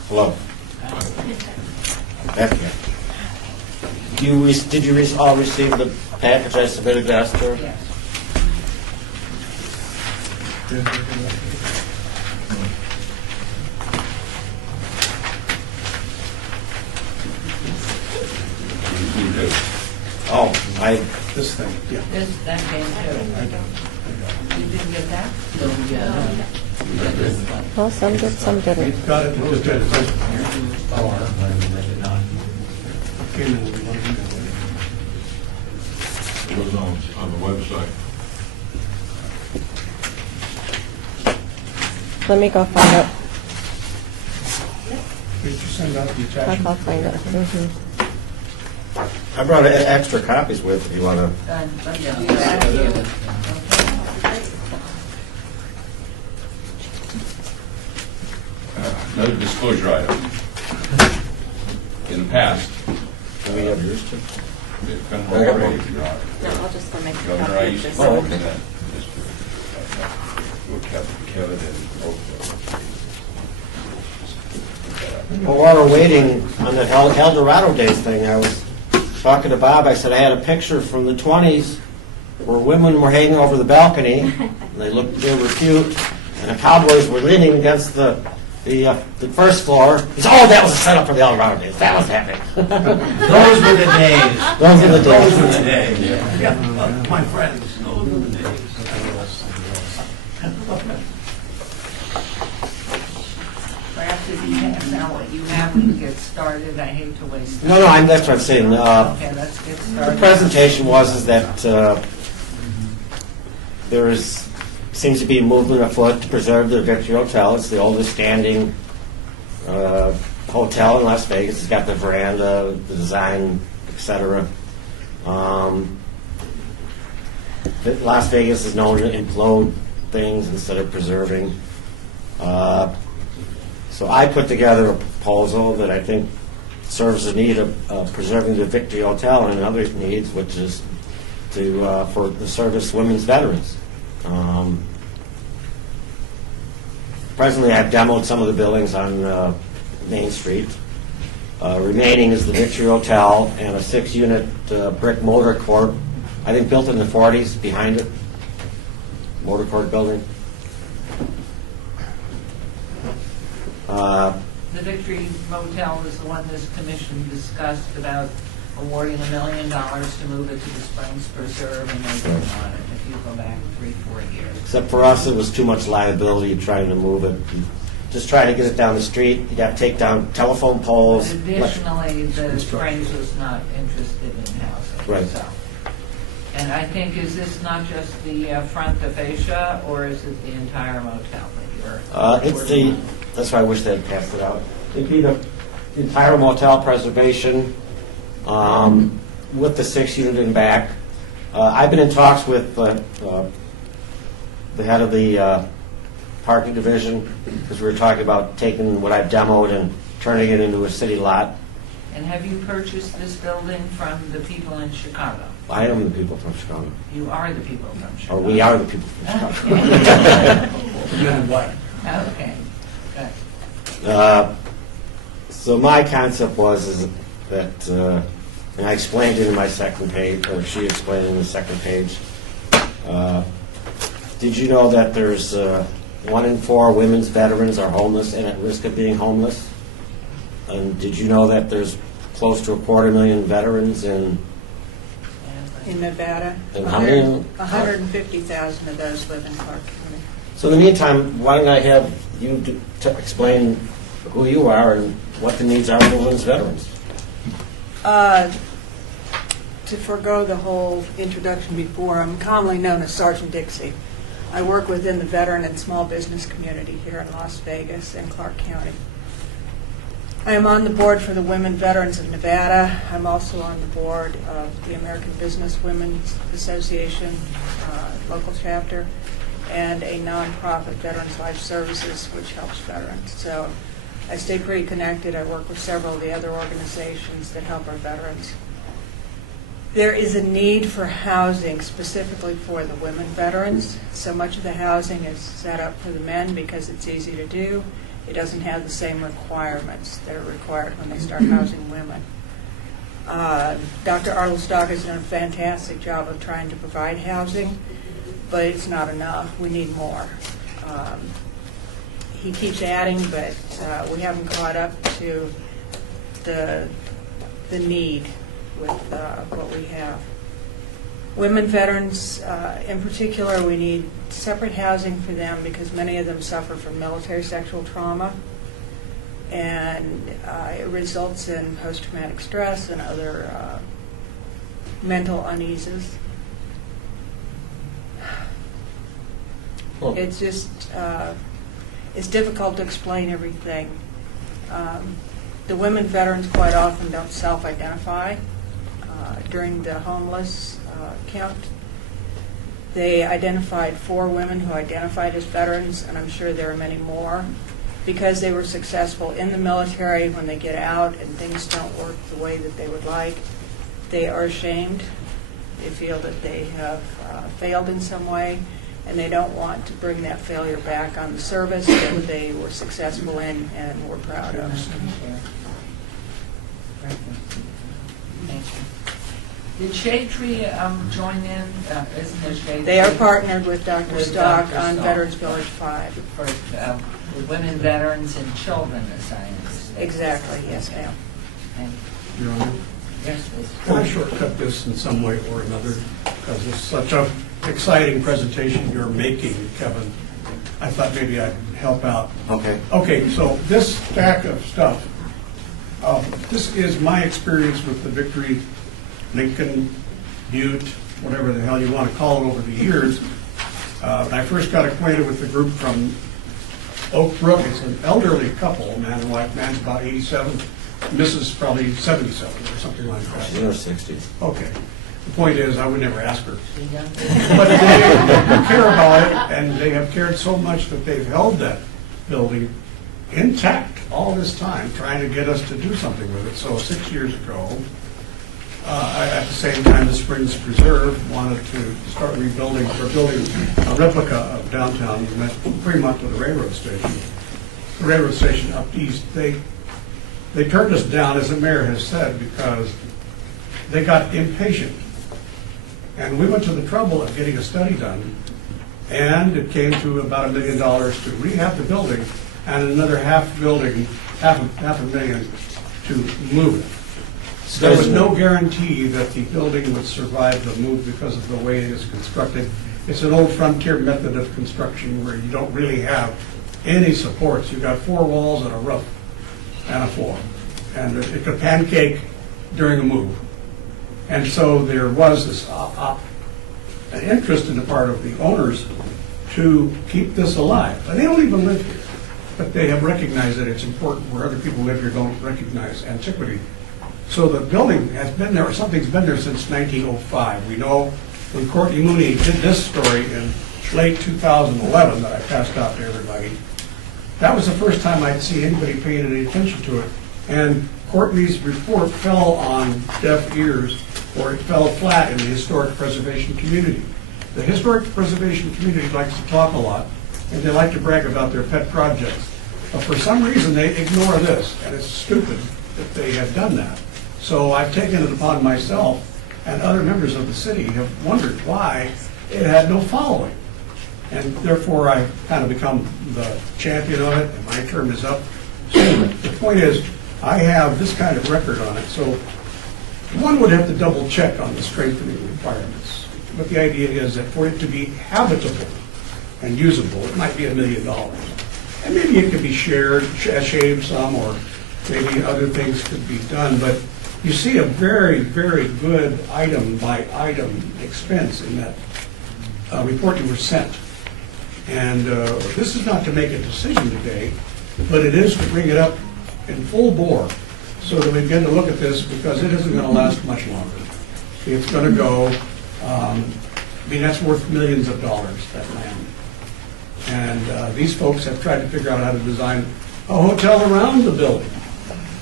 Hello. Did you all receive the package I submitted to Esther? Yes. Oh, This thing, yeah. That came too. You didn't get that? Well, some did, some didn't. Got it, just got it. Came in with one. It was on the website. Let me go find it. Did you send out the attachment? I'll find it. Mhm. I brought extra copies with if you want to. Another disclosure item. In the past, Do we have yours too? Governor already, Your Honor. No, I'll just go make a Governor, copy I of used to this. represent Kevin and Oakville. Well, while we're waiting on the El Dorado Days thing, I was talking to Bob. I said I had a picture from the 20s where women were hanging over the balcony. And they were cute, and the cowboys were leaning against the first floor. He said, "Oh, that was a setup for the El Dorado Days. That was happening." Those were the days. Those were the days. Those were the days. Yeah. My friends, those were the days. Perhaps if you pass out what you have when you get started, I hate to waste time. No, that's what I'm saying. Okay, let's get The started. presentation is that there seems to be a movement afoot to preserve the Victory Hotel. It's the oldest standing hotel in Las Vegas. It's got the veranda, the design, etc. Las Vegas is known to implode things instead of preserving. So I put together a proposal that I think serves the need of preserving the Victory Hotel and other needs, which is for the service women's veterans. Presently, I've demoed some of the buildings on Main Street. Remaining is the Victory Hotel and a 6-unit brick motor court, I think built in the 40s behind it, motor court building. The Victory Motel is the one this commission discussed about awarding $1 million to move it to the Springs Preserve, and they didn't want it if you go back 3-4 years. Except for us, it was too much liability trying to move it. Just trying to get it down the street, you'd have to take down telephone poles. Additionally, the Springs was not interested in housing. Right. So. And I think, is this not just the front, the fascia, or is it the entire motel that you're... That's why I wish they had passed it out. It'd be the entire motel preservation with the 6-unit in back. I've been in talks with the head of the parking division because we were talking about taking what I've demoed and turning it into a city lot. And have you purchased this building from the people in Chicago? I am the people from Chicago. You are the people from Chicago. Or we are the people from Chicago. What? Okay. So my concept is that, and I explained it in my second page, or she explained it in the second page. Did you know that there's 1 in 4 women's veterans are homeless and at risk of being homeless? And did you know that there's close to 250,000 veterans in Nevada. And how many- 150,000 of those live in Clark County. So in the meantime, why don't I have you explain who you are and what the needs are of the women's veterans? To forego the whole introduction before, I'm commonly known as Sergeant Dixie. I work within the veteran and small business community here in Las Vegas and Clark County. I am on the board for the Women Veterans of Nevada. I'm also on the board of the American Business Women's Association local chapter, and a nonprofit, Veterans Life Services, which helps veterans. So I stay pretty connected. I work with several of the other organizations that help our veterans. There is a need for housing specifically for the women veterans. So much of the housing is set up for the men because it's easy to do. It doesn't have the same requirements that are required when they start housing women. Dr. Arlestock has done a fantastic job of trying to provide housing, but it's not enough. We need more. He keeps adding, but we haven't caught up to the need with what we have. Women veterans, in particular, we need separate housing for them because many of them suffer from military sexual trauma, and it results in post-traumatic stress and other mental uneases. It's just, it's difficult to explain everything. The women veterans quite often don't self-identify. During the homeless count, they identified 4 women who identified as veterans, and I'm sure there are many more. Because they were successful in the military, when they get out and things don't work the way that they would like, they are ashamed. They feel that they have failed in some way, and they don't want to bring that failure back on the service that they were successful in and were proud of. Thank you. Did Shade Tree join in? Isn't there Shade They are Tree? partnered with Dr. With Stock Dr. on Stock. Veterans Village 5. For women veterans and children, as I understand. Exactly, yes, ma'am. Thank Your Honor, you. Yes, please. can I shortcut this in some way or another? Because it's such an exciting presentation you're making, Kevin. I thought maybe I'd help out. Okay. Okay, so this stack of stuff, this is my experience with the Victory, Lincoln, Butte, whatever the hell you want to call it over the years. I first got acquainted with the group from Oak Brook. It's an elderly couple, man and wife. Man's about 87, Mrs. probably 77 or something like that. She's in her 60s. Okay. The point is, I would never ask her. But they care about it, and they have cared so much that they've held that building intact all this time, trying to get us to do something with it. So 6 years ago, at the same time, the Springs Preserve wanted to start rebuilding, or building a replica of downtown Fremont to the railroad station. The railroad station up east, they turned us down, as the mayor has said, because they got impatient. And we went to the trouble of getting a study done, and it came to about $1 million to rehab the building, and another half a million to move it. There was no guarantee that the building would survive the move because of the way it is constructed. It's an old frontier method of construction where you don't really have any supports. You've got 4 walls and a roof and a floor. And it could pancake during a move. And so there was this an interest in the part of the owners to keep this alive. And they don't even live here, but they have recognized that it's important where other people live here don't recognize antiquity. So the building has been there, or something's been there since 1905. We know when Courtney Mooney did this story in late 2011 that I passed out to everybody, that was the first time I'd see anybody paying any attention to it. And Courtney's report fell on deaf ears, or it fell flat in the historic preservation community. The historic preservation community likes to talk a lot, and they like to brag about their pet projects. But for some reason, they ignore this, and it's stupid that they have done that. So I've taken it upon myself, and other members of the city have wondered why it had no following. And therefore, I've kind of become the champion of it, and my term is up soon. The point is, I have this kind of record on it, so one would have to double check on the strengthening requirements. But the idea is that for it to be habitable and usable, it might be $1 million. And maybe it could be shared, shaved some, or maybe other things could be done. But you see a very, very good item-by-item expense in that report you were sent. And this is not to make a decision today, but it is to bring it up in full bore so that we begin to look at this, because it isn't going to last much longer. It's going to go, that's worth millions of dollars, that land. And these folks have tried to figure out how to design a hotel around the building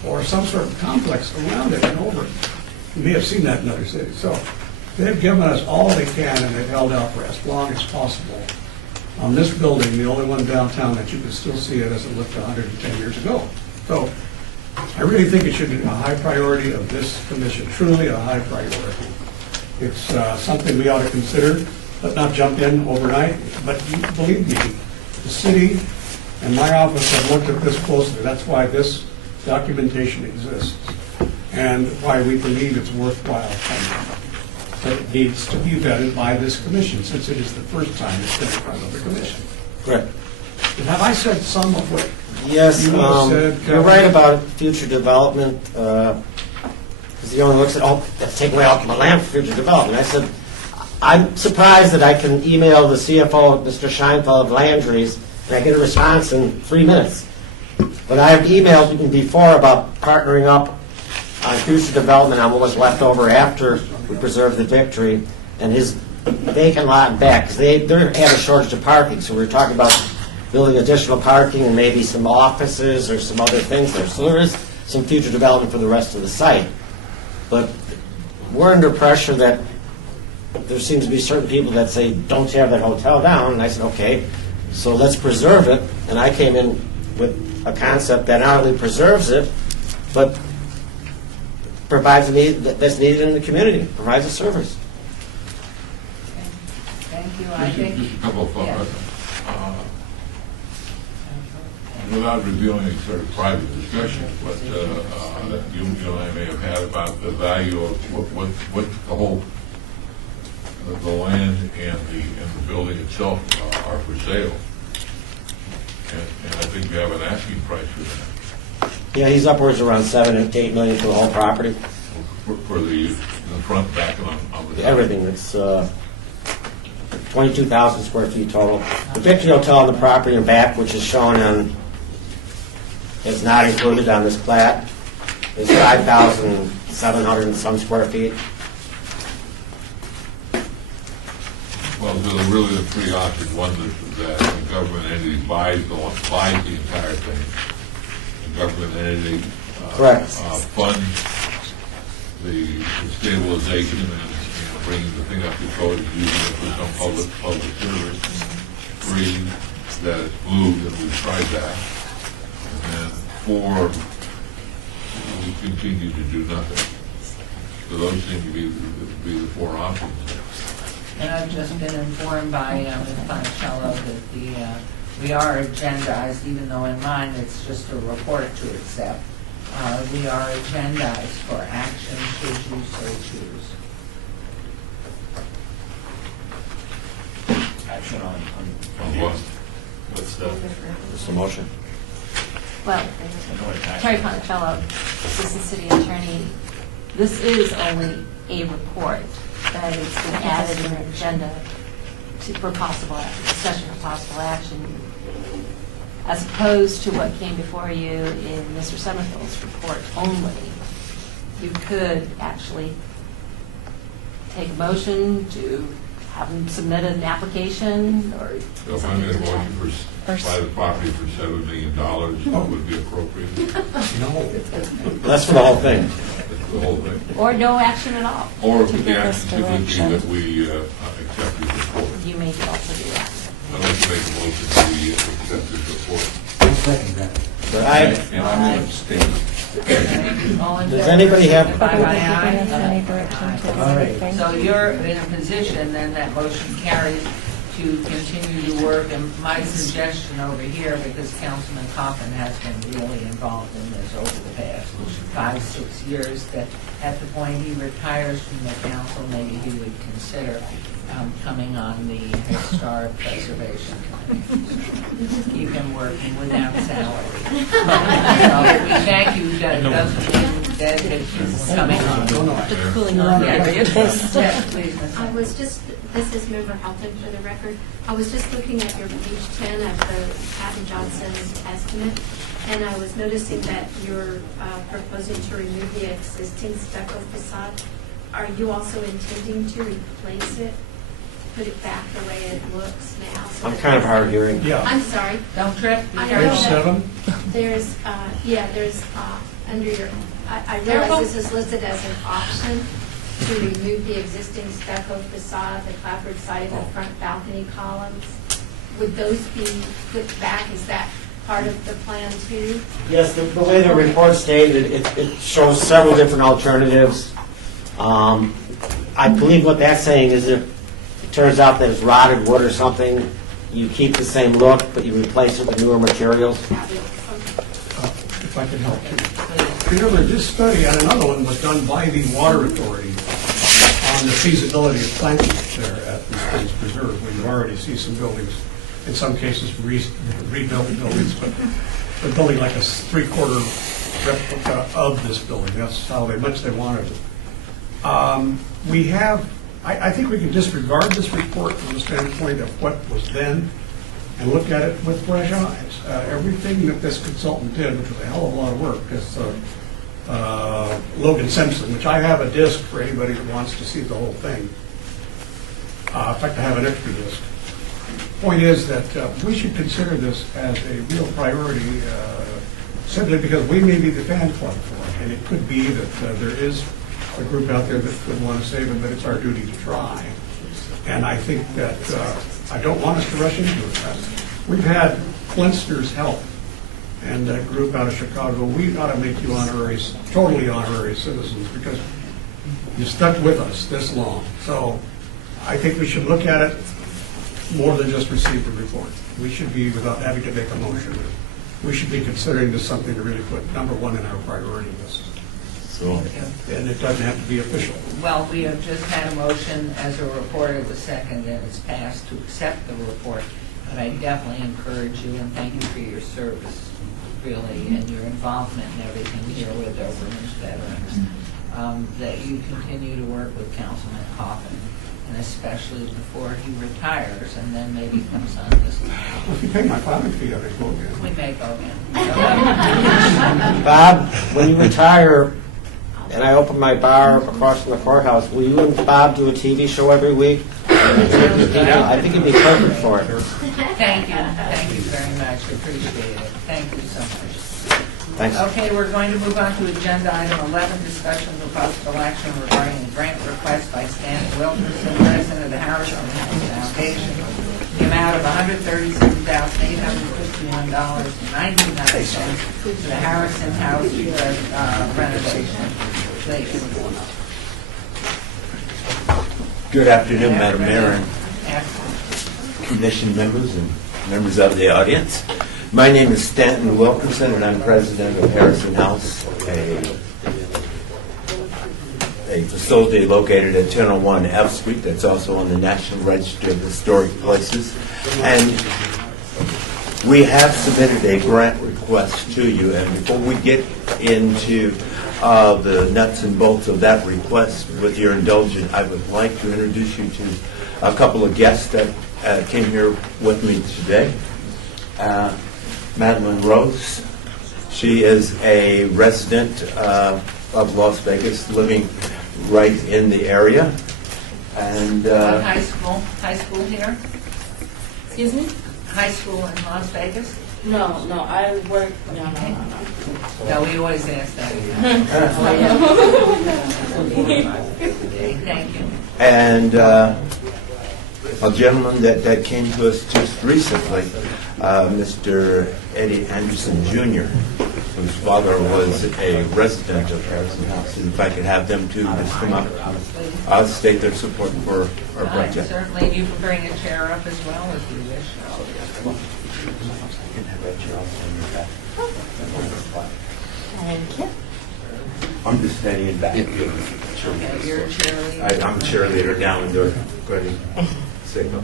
or some sort of complex around it and over it. You may have seen that in other cities. So they've given us all they can, and they've held out for as long as possible. On this building, the only one downtown that you can still see it as it looked 110 years ago. So I really think it should be a high priority of this commission, truly a high priority. It's something we ought to consider, but not jump in overnight. But believe me, the city and my office have looked at this closely. That's why this documentation exists and why we believe it's worthwhile funding. But it needs to be vetted by this commission, since it is the first time it's been in front of the commission. Correct. Have I said some of what Yes, you have said? you're right about future development, because the owner looks at, oh, that's taking away all my land for future development. I said, I'm surprised that I can email the CFO, Mr. Scheinfeld of Landry's, and I get a response in 3 minutes. But I've emailed him before about partnering up on future development on what was left over after we preserved the victory, and his vacant lot and back, because they have a shortage of parking, so we were talking about building additional parking and maybe some offices or some other things there. So there is some future development for the rest of the site. But we're under pressure that there seems to be certain people that say, don't tear that hotel down. And I said, okay, so let's preserve it. And I came in with a concept that not only preserves it, but provides a need that's needed in the community, provides a service. Thank you. I think. Just a couple of thoughts. Yes. Without revealing any sort of private discussion, but that you and I may have had about the value of what the whole, the land and the building itself are for sale. And I think you have an asking price for that. Yeah, he's upwards around $7 to $8 million for the whole property. For the front, back, and on the Everything. It's 22,000 square feet total. The Victory Hotel on the property and back, which is shown on, is not included on this plat, is 5,700 and some square feet. Well, so really the three options: one that the government entity buys the entire thing. The government entity Correct. Funds the stabilization and bringing the thing up to code and using it for some public service. Three, that it's moved, and we've tried that. And 4, we continue to do nothing. So those seem to be the 4 options. And I've just been informed by Ms. Ponticello that we are agendized, even though in mine it's just a report to accept. We are agendized for action should you so choose. Action on what? What's the motion? Well, Terry Ponticello, Assistant City Attorney, this is only a report, but it's been added in the agenda for possible discussion for possible action, as opposed to what came before you in Mr. Summerfield's report only. You could actually take a motion to have them submit an application or So if I something made a to that. motion to buy the property for $7 million, that would be appropriate. No. That's for the whole thing. That's the whole thing. Or no action at all. Or To the give us action would be direction. that we accept this report. You may also do that. I'd like to make a motion that we accept this report. I'll second that. And I'm going to abstain. All in Does favor, anybody have- signify by Giving us aye. any direction to do All right. anything? So you're in a position then that motion carries to continue to work, and my suggestion over here, because Councilman Coffin has been really involved in this over the past 5-6 years, that at the point he retires from the council, maybe he would consider coming on the Historic Preservation Committee. Keep him working without salary. So we thank you, that doesn't mean that he's coming on. Just cooling on period. Yes, please, Ms. I was just, this is Mover Helton for the record. I was just looking at your page 10 of the Patton Johnson estimate, and I was noticing that you're proposing to remove the existing stucco facade. Are you also intending to replace it, put it back the way it looks now? So I'm that kind of there's- hard of hearing. Yeah. I'm sorry. Don't trip. Be I careful. know Page that 7? There's, there's under your, I realize this is listed as an option to remove the existing stucco facade, the clapboard siding, the front balcony columns. Would those be put back? Is that part of the plan too? Yes, the way the report stated, it shows several different alternatives. I believe what that's saying is if it turns out that it's rotted wood or something, you keep the same look, but you replace it with newer materials. If I can help you. Remember, this study and another one was done by the Water Authority on the feasibility of planting there at the Springs Preserve, where you already see some buildings, in some cases rebuilt buildings, but they're building like a 3/4 replica of this building. That's how much they wanted it. I think we can disregard this report from the standpoint of what was then and look at it with fresh eyes. Everything that this consultant did, which was a hell of a lot of work, is Logan Simpson, which I have a disc for anybody that wants to see the whole thing. In fact, I have an extra disc. Point is that we should consider this as a real priority simply because we may be the fan club for it. And it could be that there is a group out there that would want to save it, but it's our duty to try. And I think that I don't want us to rush into it. We've had Flintster's help and a group out of Chicago. We ought to make you totally honorary citizens because you stuck with us this long. So I think we should look at it more than just receive the report. We should be, without having to make a motion, we should be considering this something to really put number one in our priority list. And it doesn't have to be official. Well, we have just had a motion as a report of the second, and it's passed to accept the report. But I definitely encourage you, and thank you for your service, really, and your involvement in everything here with Overland's veterans, that you continue to work with Councilman Coffin, and especially before he retires, and then maybe comes on this. Well, if you pay my filing fee, I may go again. We may go again. Bob, when you retire, and I open my bar across from the courthouse, will you and Bob do a TV show every week? I think it'd be perfect for it. Thank you. Thank you very much. Appreciate it. Thank you so much. Thanks. Okay, we're going to move on to agenda item 11, discussion of possible action regarding a grant request by Stan Wilkerson, president of the Harrison House Foundation, the amount of $137,851.99 to the Harrison House renovation. Please. Good afternoon, Madam Mayor and Commission members and members of the audience. My name is Stanton Wilkinson, and I'm president of Harrison House, a facility located at 1001 F Street that's also on the National Register of Historic Places. And we have submitted a grant request to you, and before we get into the nuts and bolts of that request, with your indulgence, I would like to introduce you to a couple of guests that came here with me today. Madeline Rose, she is a resident of Las Vegas, living right in the area. And High school here? Excuse me? High school in Las Vegas? No, I work, no. No, we always ask that. Thank you. And a gentleman that came to us just recently, Mr. Eddie Anderson Jr. whose father was a resident of Harrison House. And if I could have them too just come up, I'll state their support for our project. Certainly, you can bring a chair up as well if you wish. Thank you. I'm just standing in back. Okay, you're a cheerleader. I'm a cheerleader now and they're ready. Signal.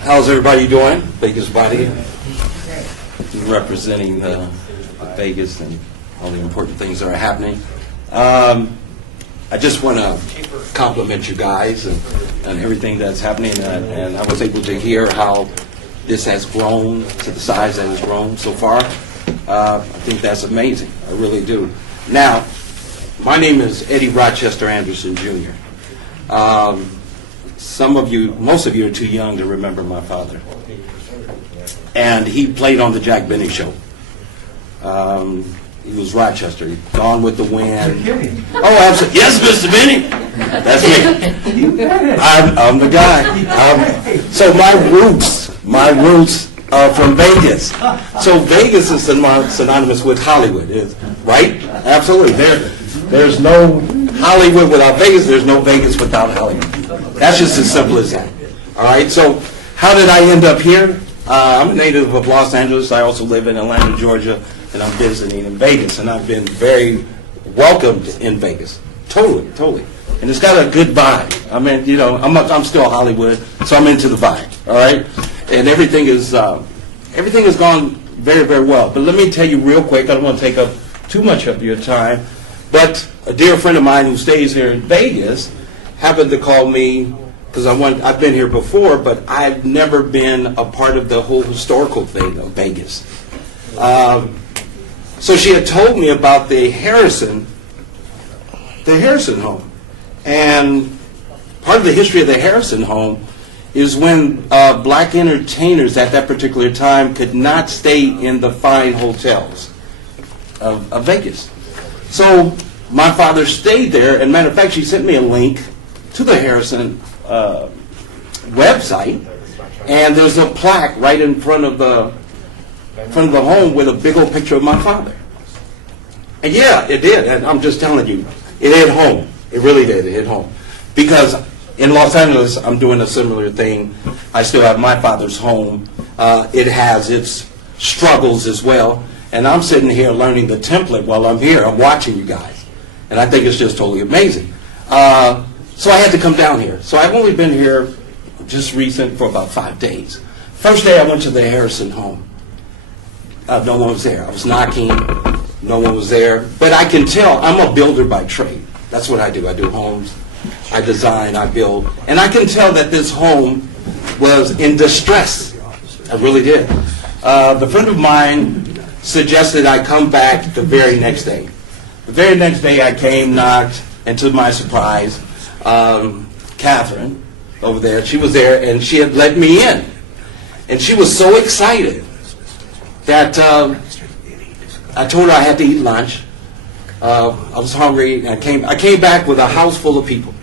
How's everybody doing? Vegas body, Great. representing Vegas and all the important things that are happening. I just want to compliment you guys and everything that's happening, and I was able to hear how this has grown to the size that it's grown so far. I think that's amazing. I really do. Now, my name is Eddie Rochester Anderson, Jr. Some of you, most of you are too young to remember my father. And he played on the Jack Benny Show. He was Rochester, Gone with the Wind. Oh, absolutely. Yes, Mr. Benny. That's me. I'm the guy. So my roots are from Vegas. So Vegas is synonymous with Hollywood, right? Absolutely. There's no Hollywood without Vegas. There's no Vegas without Hollywood. That's just as simple as that. All right. So how did I end up here? I'm a native of Los Angeles. I also live in Atlanta, Georgia, and I'm visiting in Vegas. And I've been very welcomed in Vegas. Totally. And it's got a good vibe. I mean, you know, I'm still Hollywood, so I'm into the vibe. All right. And everything has gone very, very well. But let me tell you real quick. I don't want to take up too much of your time. But a dear friend of mine who stays here in Vegas happened to call me because I've been here before, but I've never been a part of the whole historical thing of Vegas. So she had told me about the Harrison home. And part of the history of the Harrison home is when black entertainers at that particular time could not stay in the fine hotels of Vegas. So my father stayed there, and matter of fact, she sent me a link to the Harrison website, and there's a plaque right in front of the home with a big old picture of my father. And yeah, it did. And I'm just telling you, it hit home. It really did. It hit home. Because in Los Angeles, I'm doing a similar thing. I still have my father's home. It has its struggles as well. And I'm sitting here learning the template while I'm here. I'm watching you guys. And I think it's just totally amazing. So I had to come down here. So I've only been here just recent for about 5 days. First day I went to the Harrison home. No one was there. I was knocking. No one was there. But I can tell I'm a builder by trade. That's what I do. I do homes. I design. I build. And I can tell that this home was in distress. I really did. The friend of mine suggested I come back the very next day. The very next day I came, knocked, and to my surprise, Catherine over there, she was there, and she had let me in. And she was so excited that I told her I had to eat lunch. I was hungry, and I came back with a house full of people.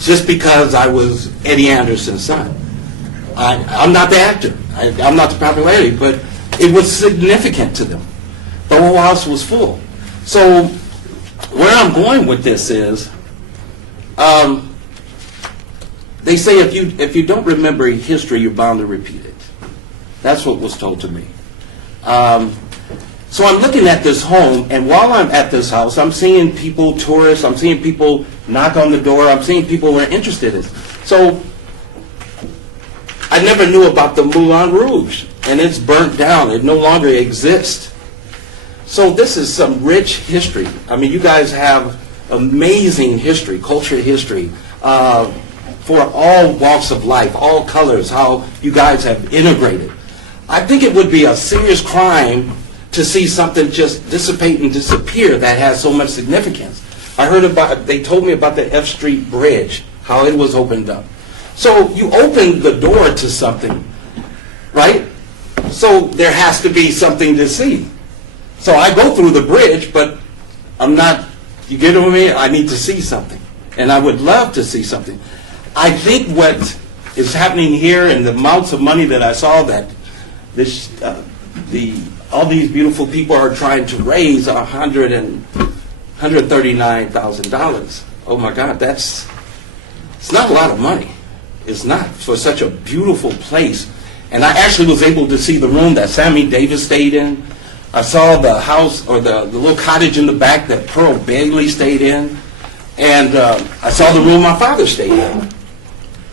Just because I was Eddie Anderson's son. I'm not the actor. I'm not the popularity, but it was significant to them. The whole house was full. So where I'm going with this is, they say if you don't remember history, you're bound to repeat it. That's what was told to me. So I'm looking at this home, and while I'm at this house, I'm seeing people, tourists, I'm seeing people knock on the door, I'm seeing people who are interested in it. So I never knew about the Moulin Rouge, and it's burnt down. It no longer exists. So this is some rich history. I mean, you guys have amazing history, culture history, for all walks of life, all colors, how you guys have integrated. I think it would be a serious crime to see something just dissipate and disappear that has so much significance. They told me about the F Street Bridge, how it was opened up. So you open the door to something, right? So there has to be something to see. So I go through the bridge, but I'm not, you get with me? I need to see something. And I would love to see something. I think what is happening here and the amounts of money that I saw that all these beautiful people are trying to raise $139,000. Oh my God, it's not a lot of money. It's not for such a beautiful place. And I actually was able to see the room that Sammy Davis stayed in. I saw the house or the little cottage in the back that Pearl Bailey stayed in. And I saw the room my father stayed in.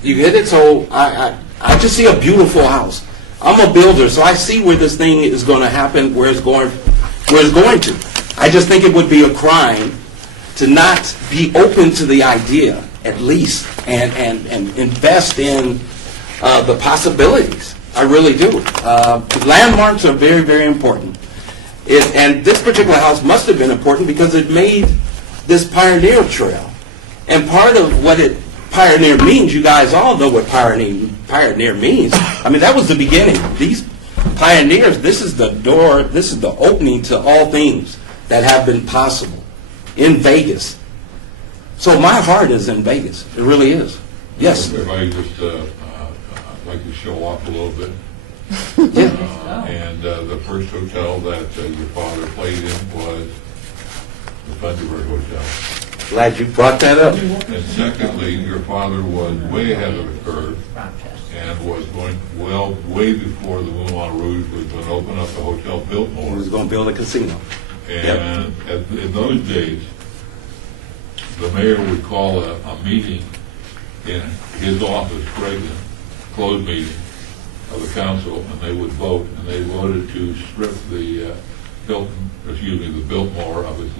You get it? So I just see a beautiful house. I'm a builder, so I see where this thing is going to happen, where it's going to. I just think it would be a crime to not be open to the idea, at least, and invest in the possibilities. I really do. Landmarks are very, very important. And this particular house must have been important because it made this pioneer trail. And part of what pioneer means, you guys all know what pioneer means. I mean, that was the beginning. These pioneers, this is the door, this is the opening to all things that have been possible in Vegas. So my heart is in Vegas. It really is. Yes. If I just I'd like to show off a little bit. And the first hotel that your father played in was the Thunderbird Hotel. Glad you brought that up. And secondly, your father was way ahead of the curve and was going way before the Moulin Rouge was going to open up the Hotel Biltmore. He was going to build a casino. And in those days, the mayor would call a meeting in his office, closed meeting of the council, and they would vote, and they voted to strip the Biltmore of its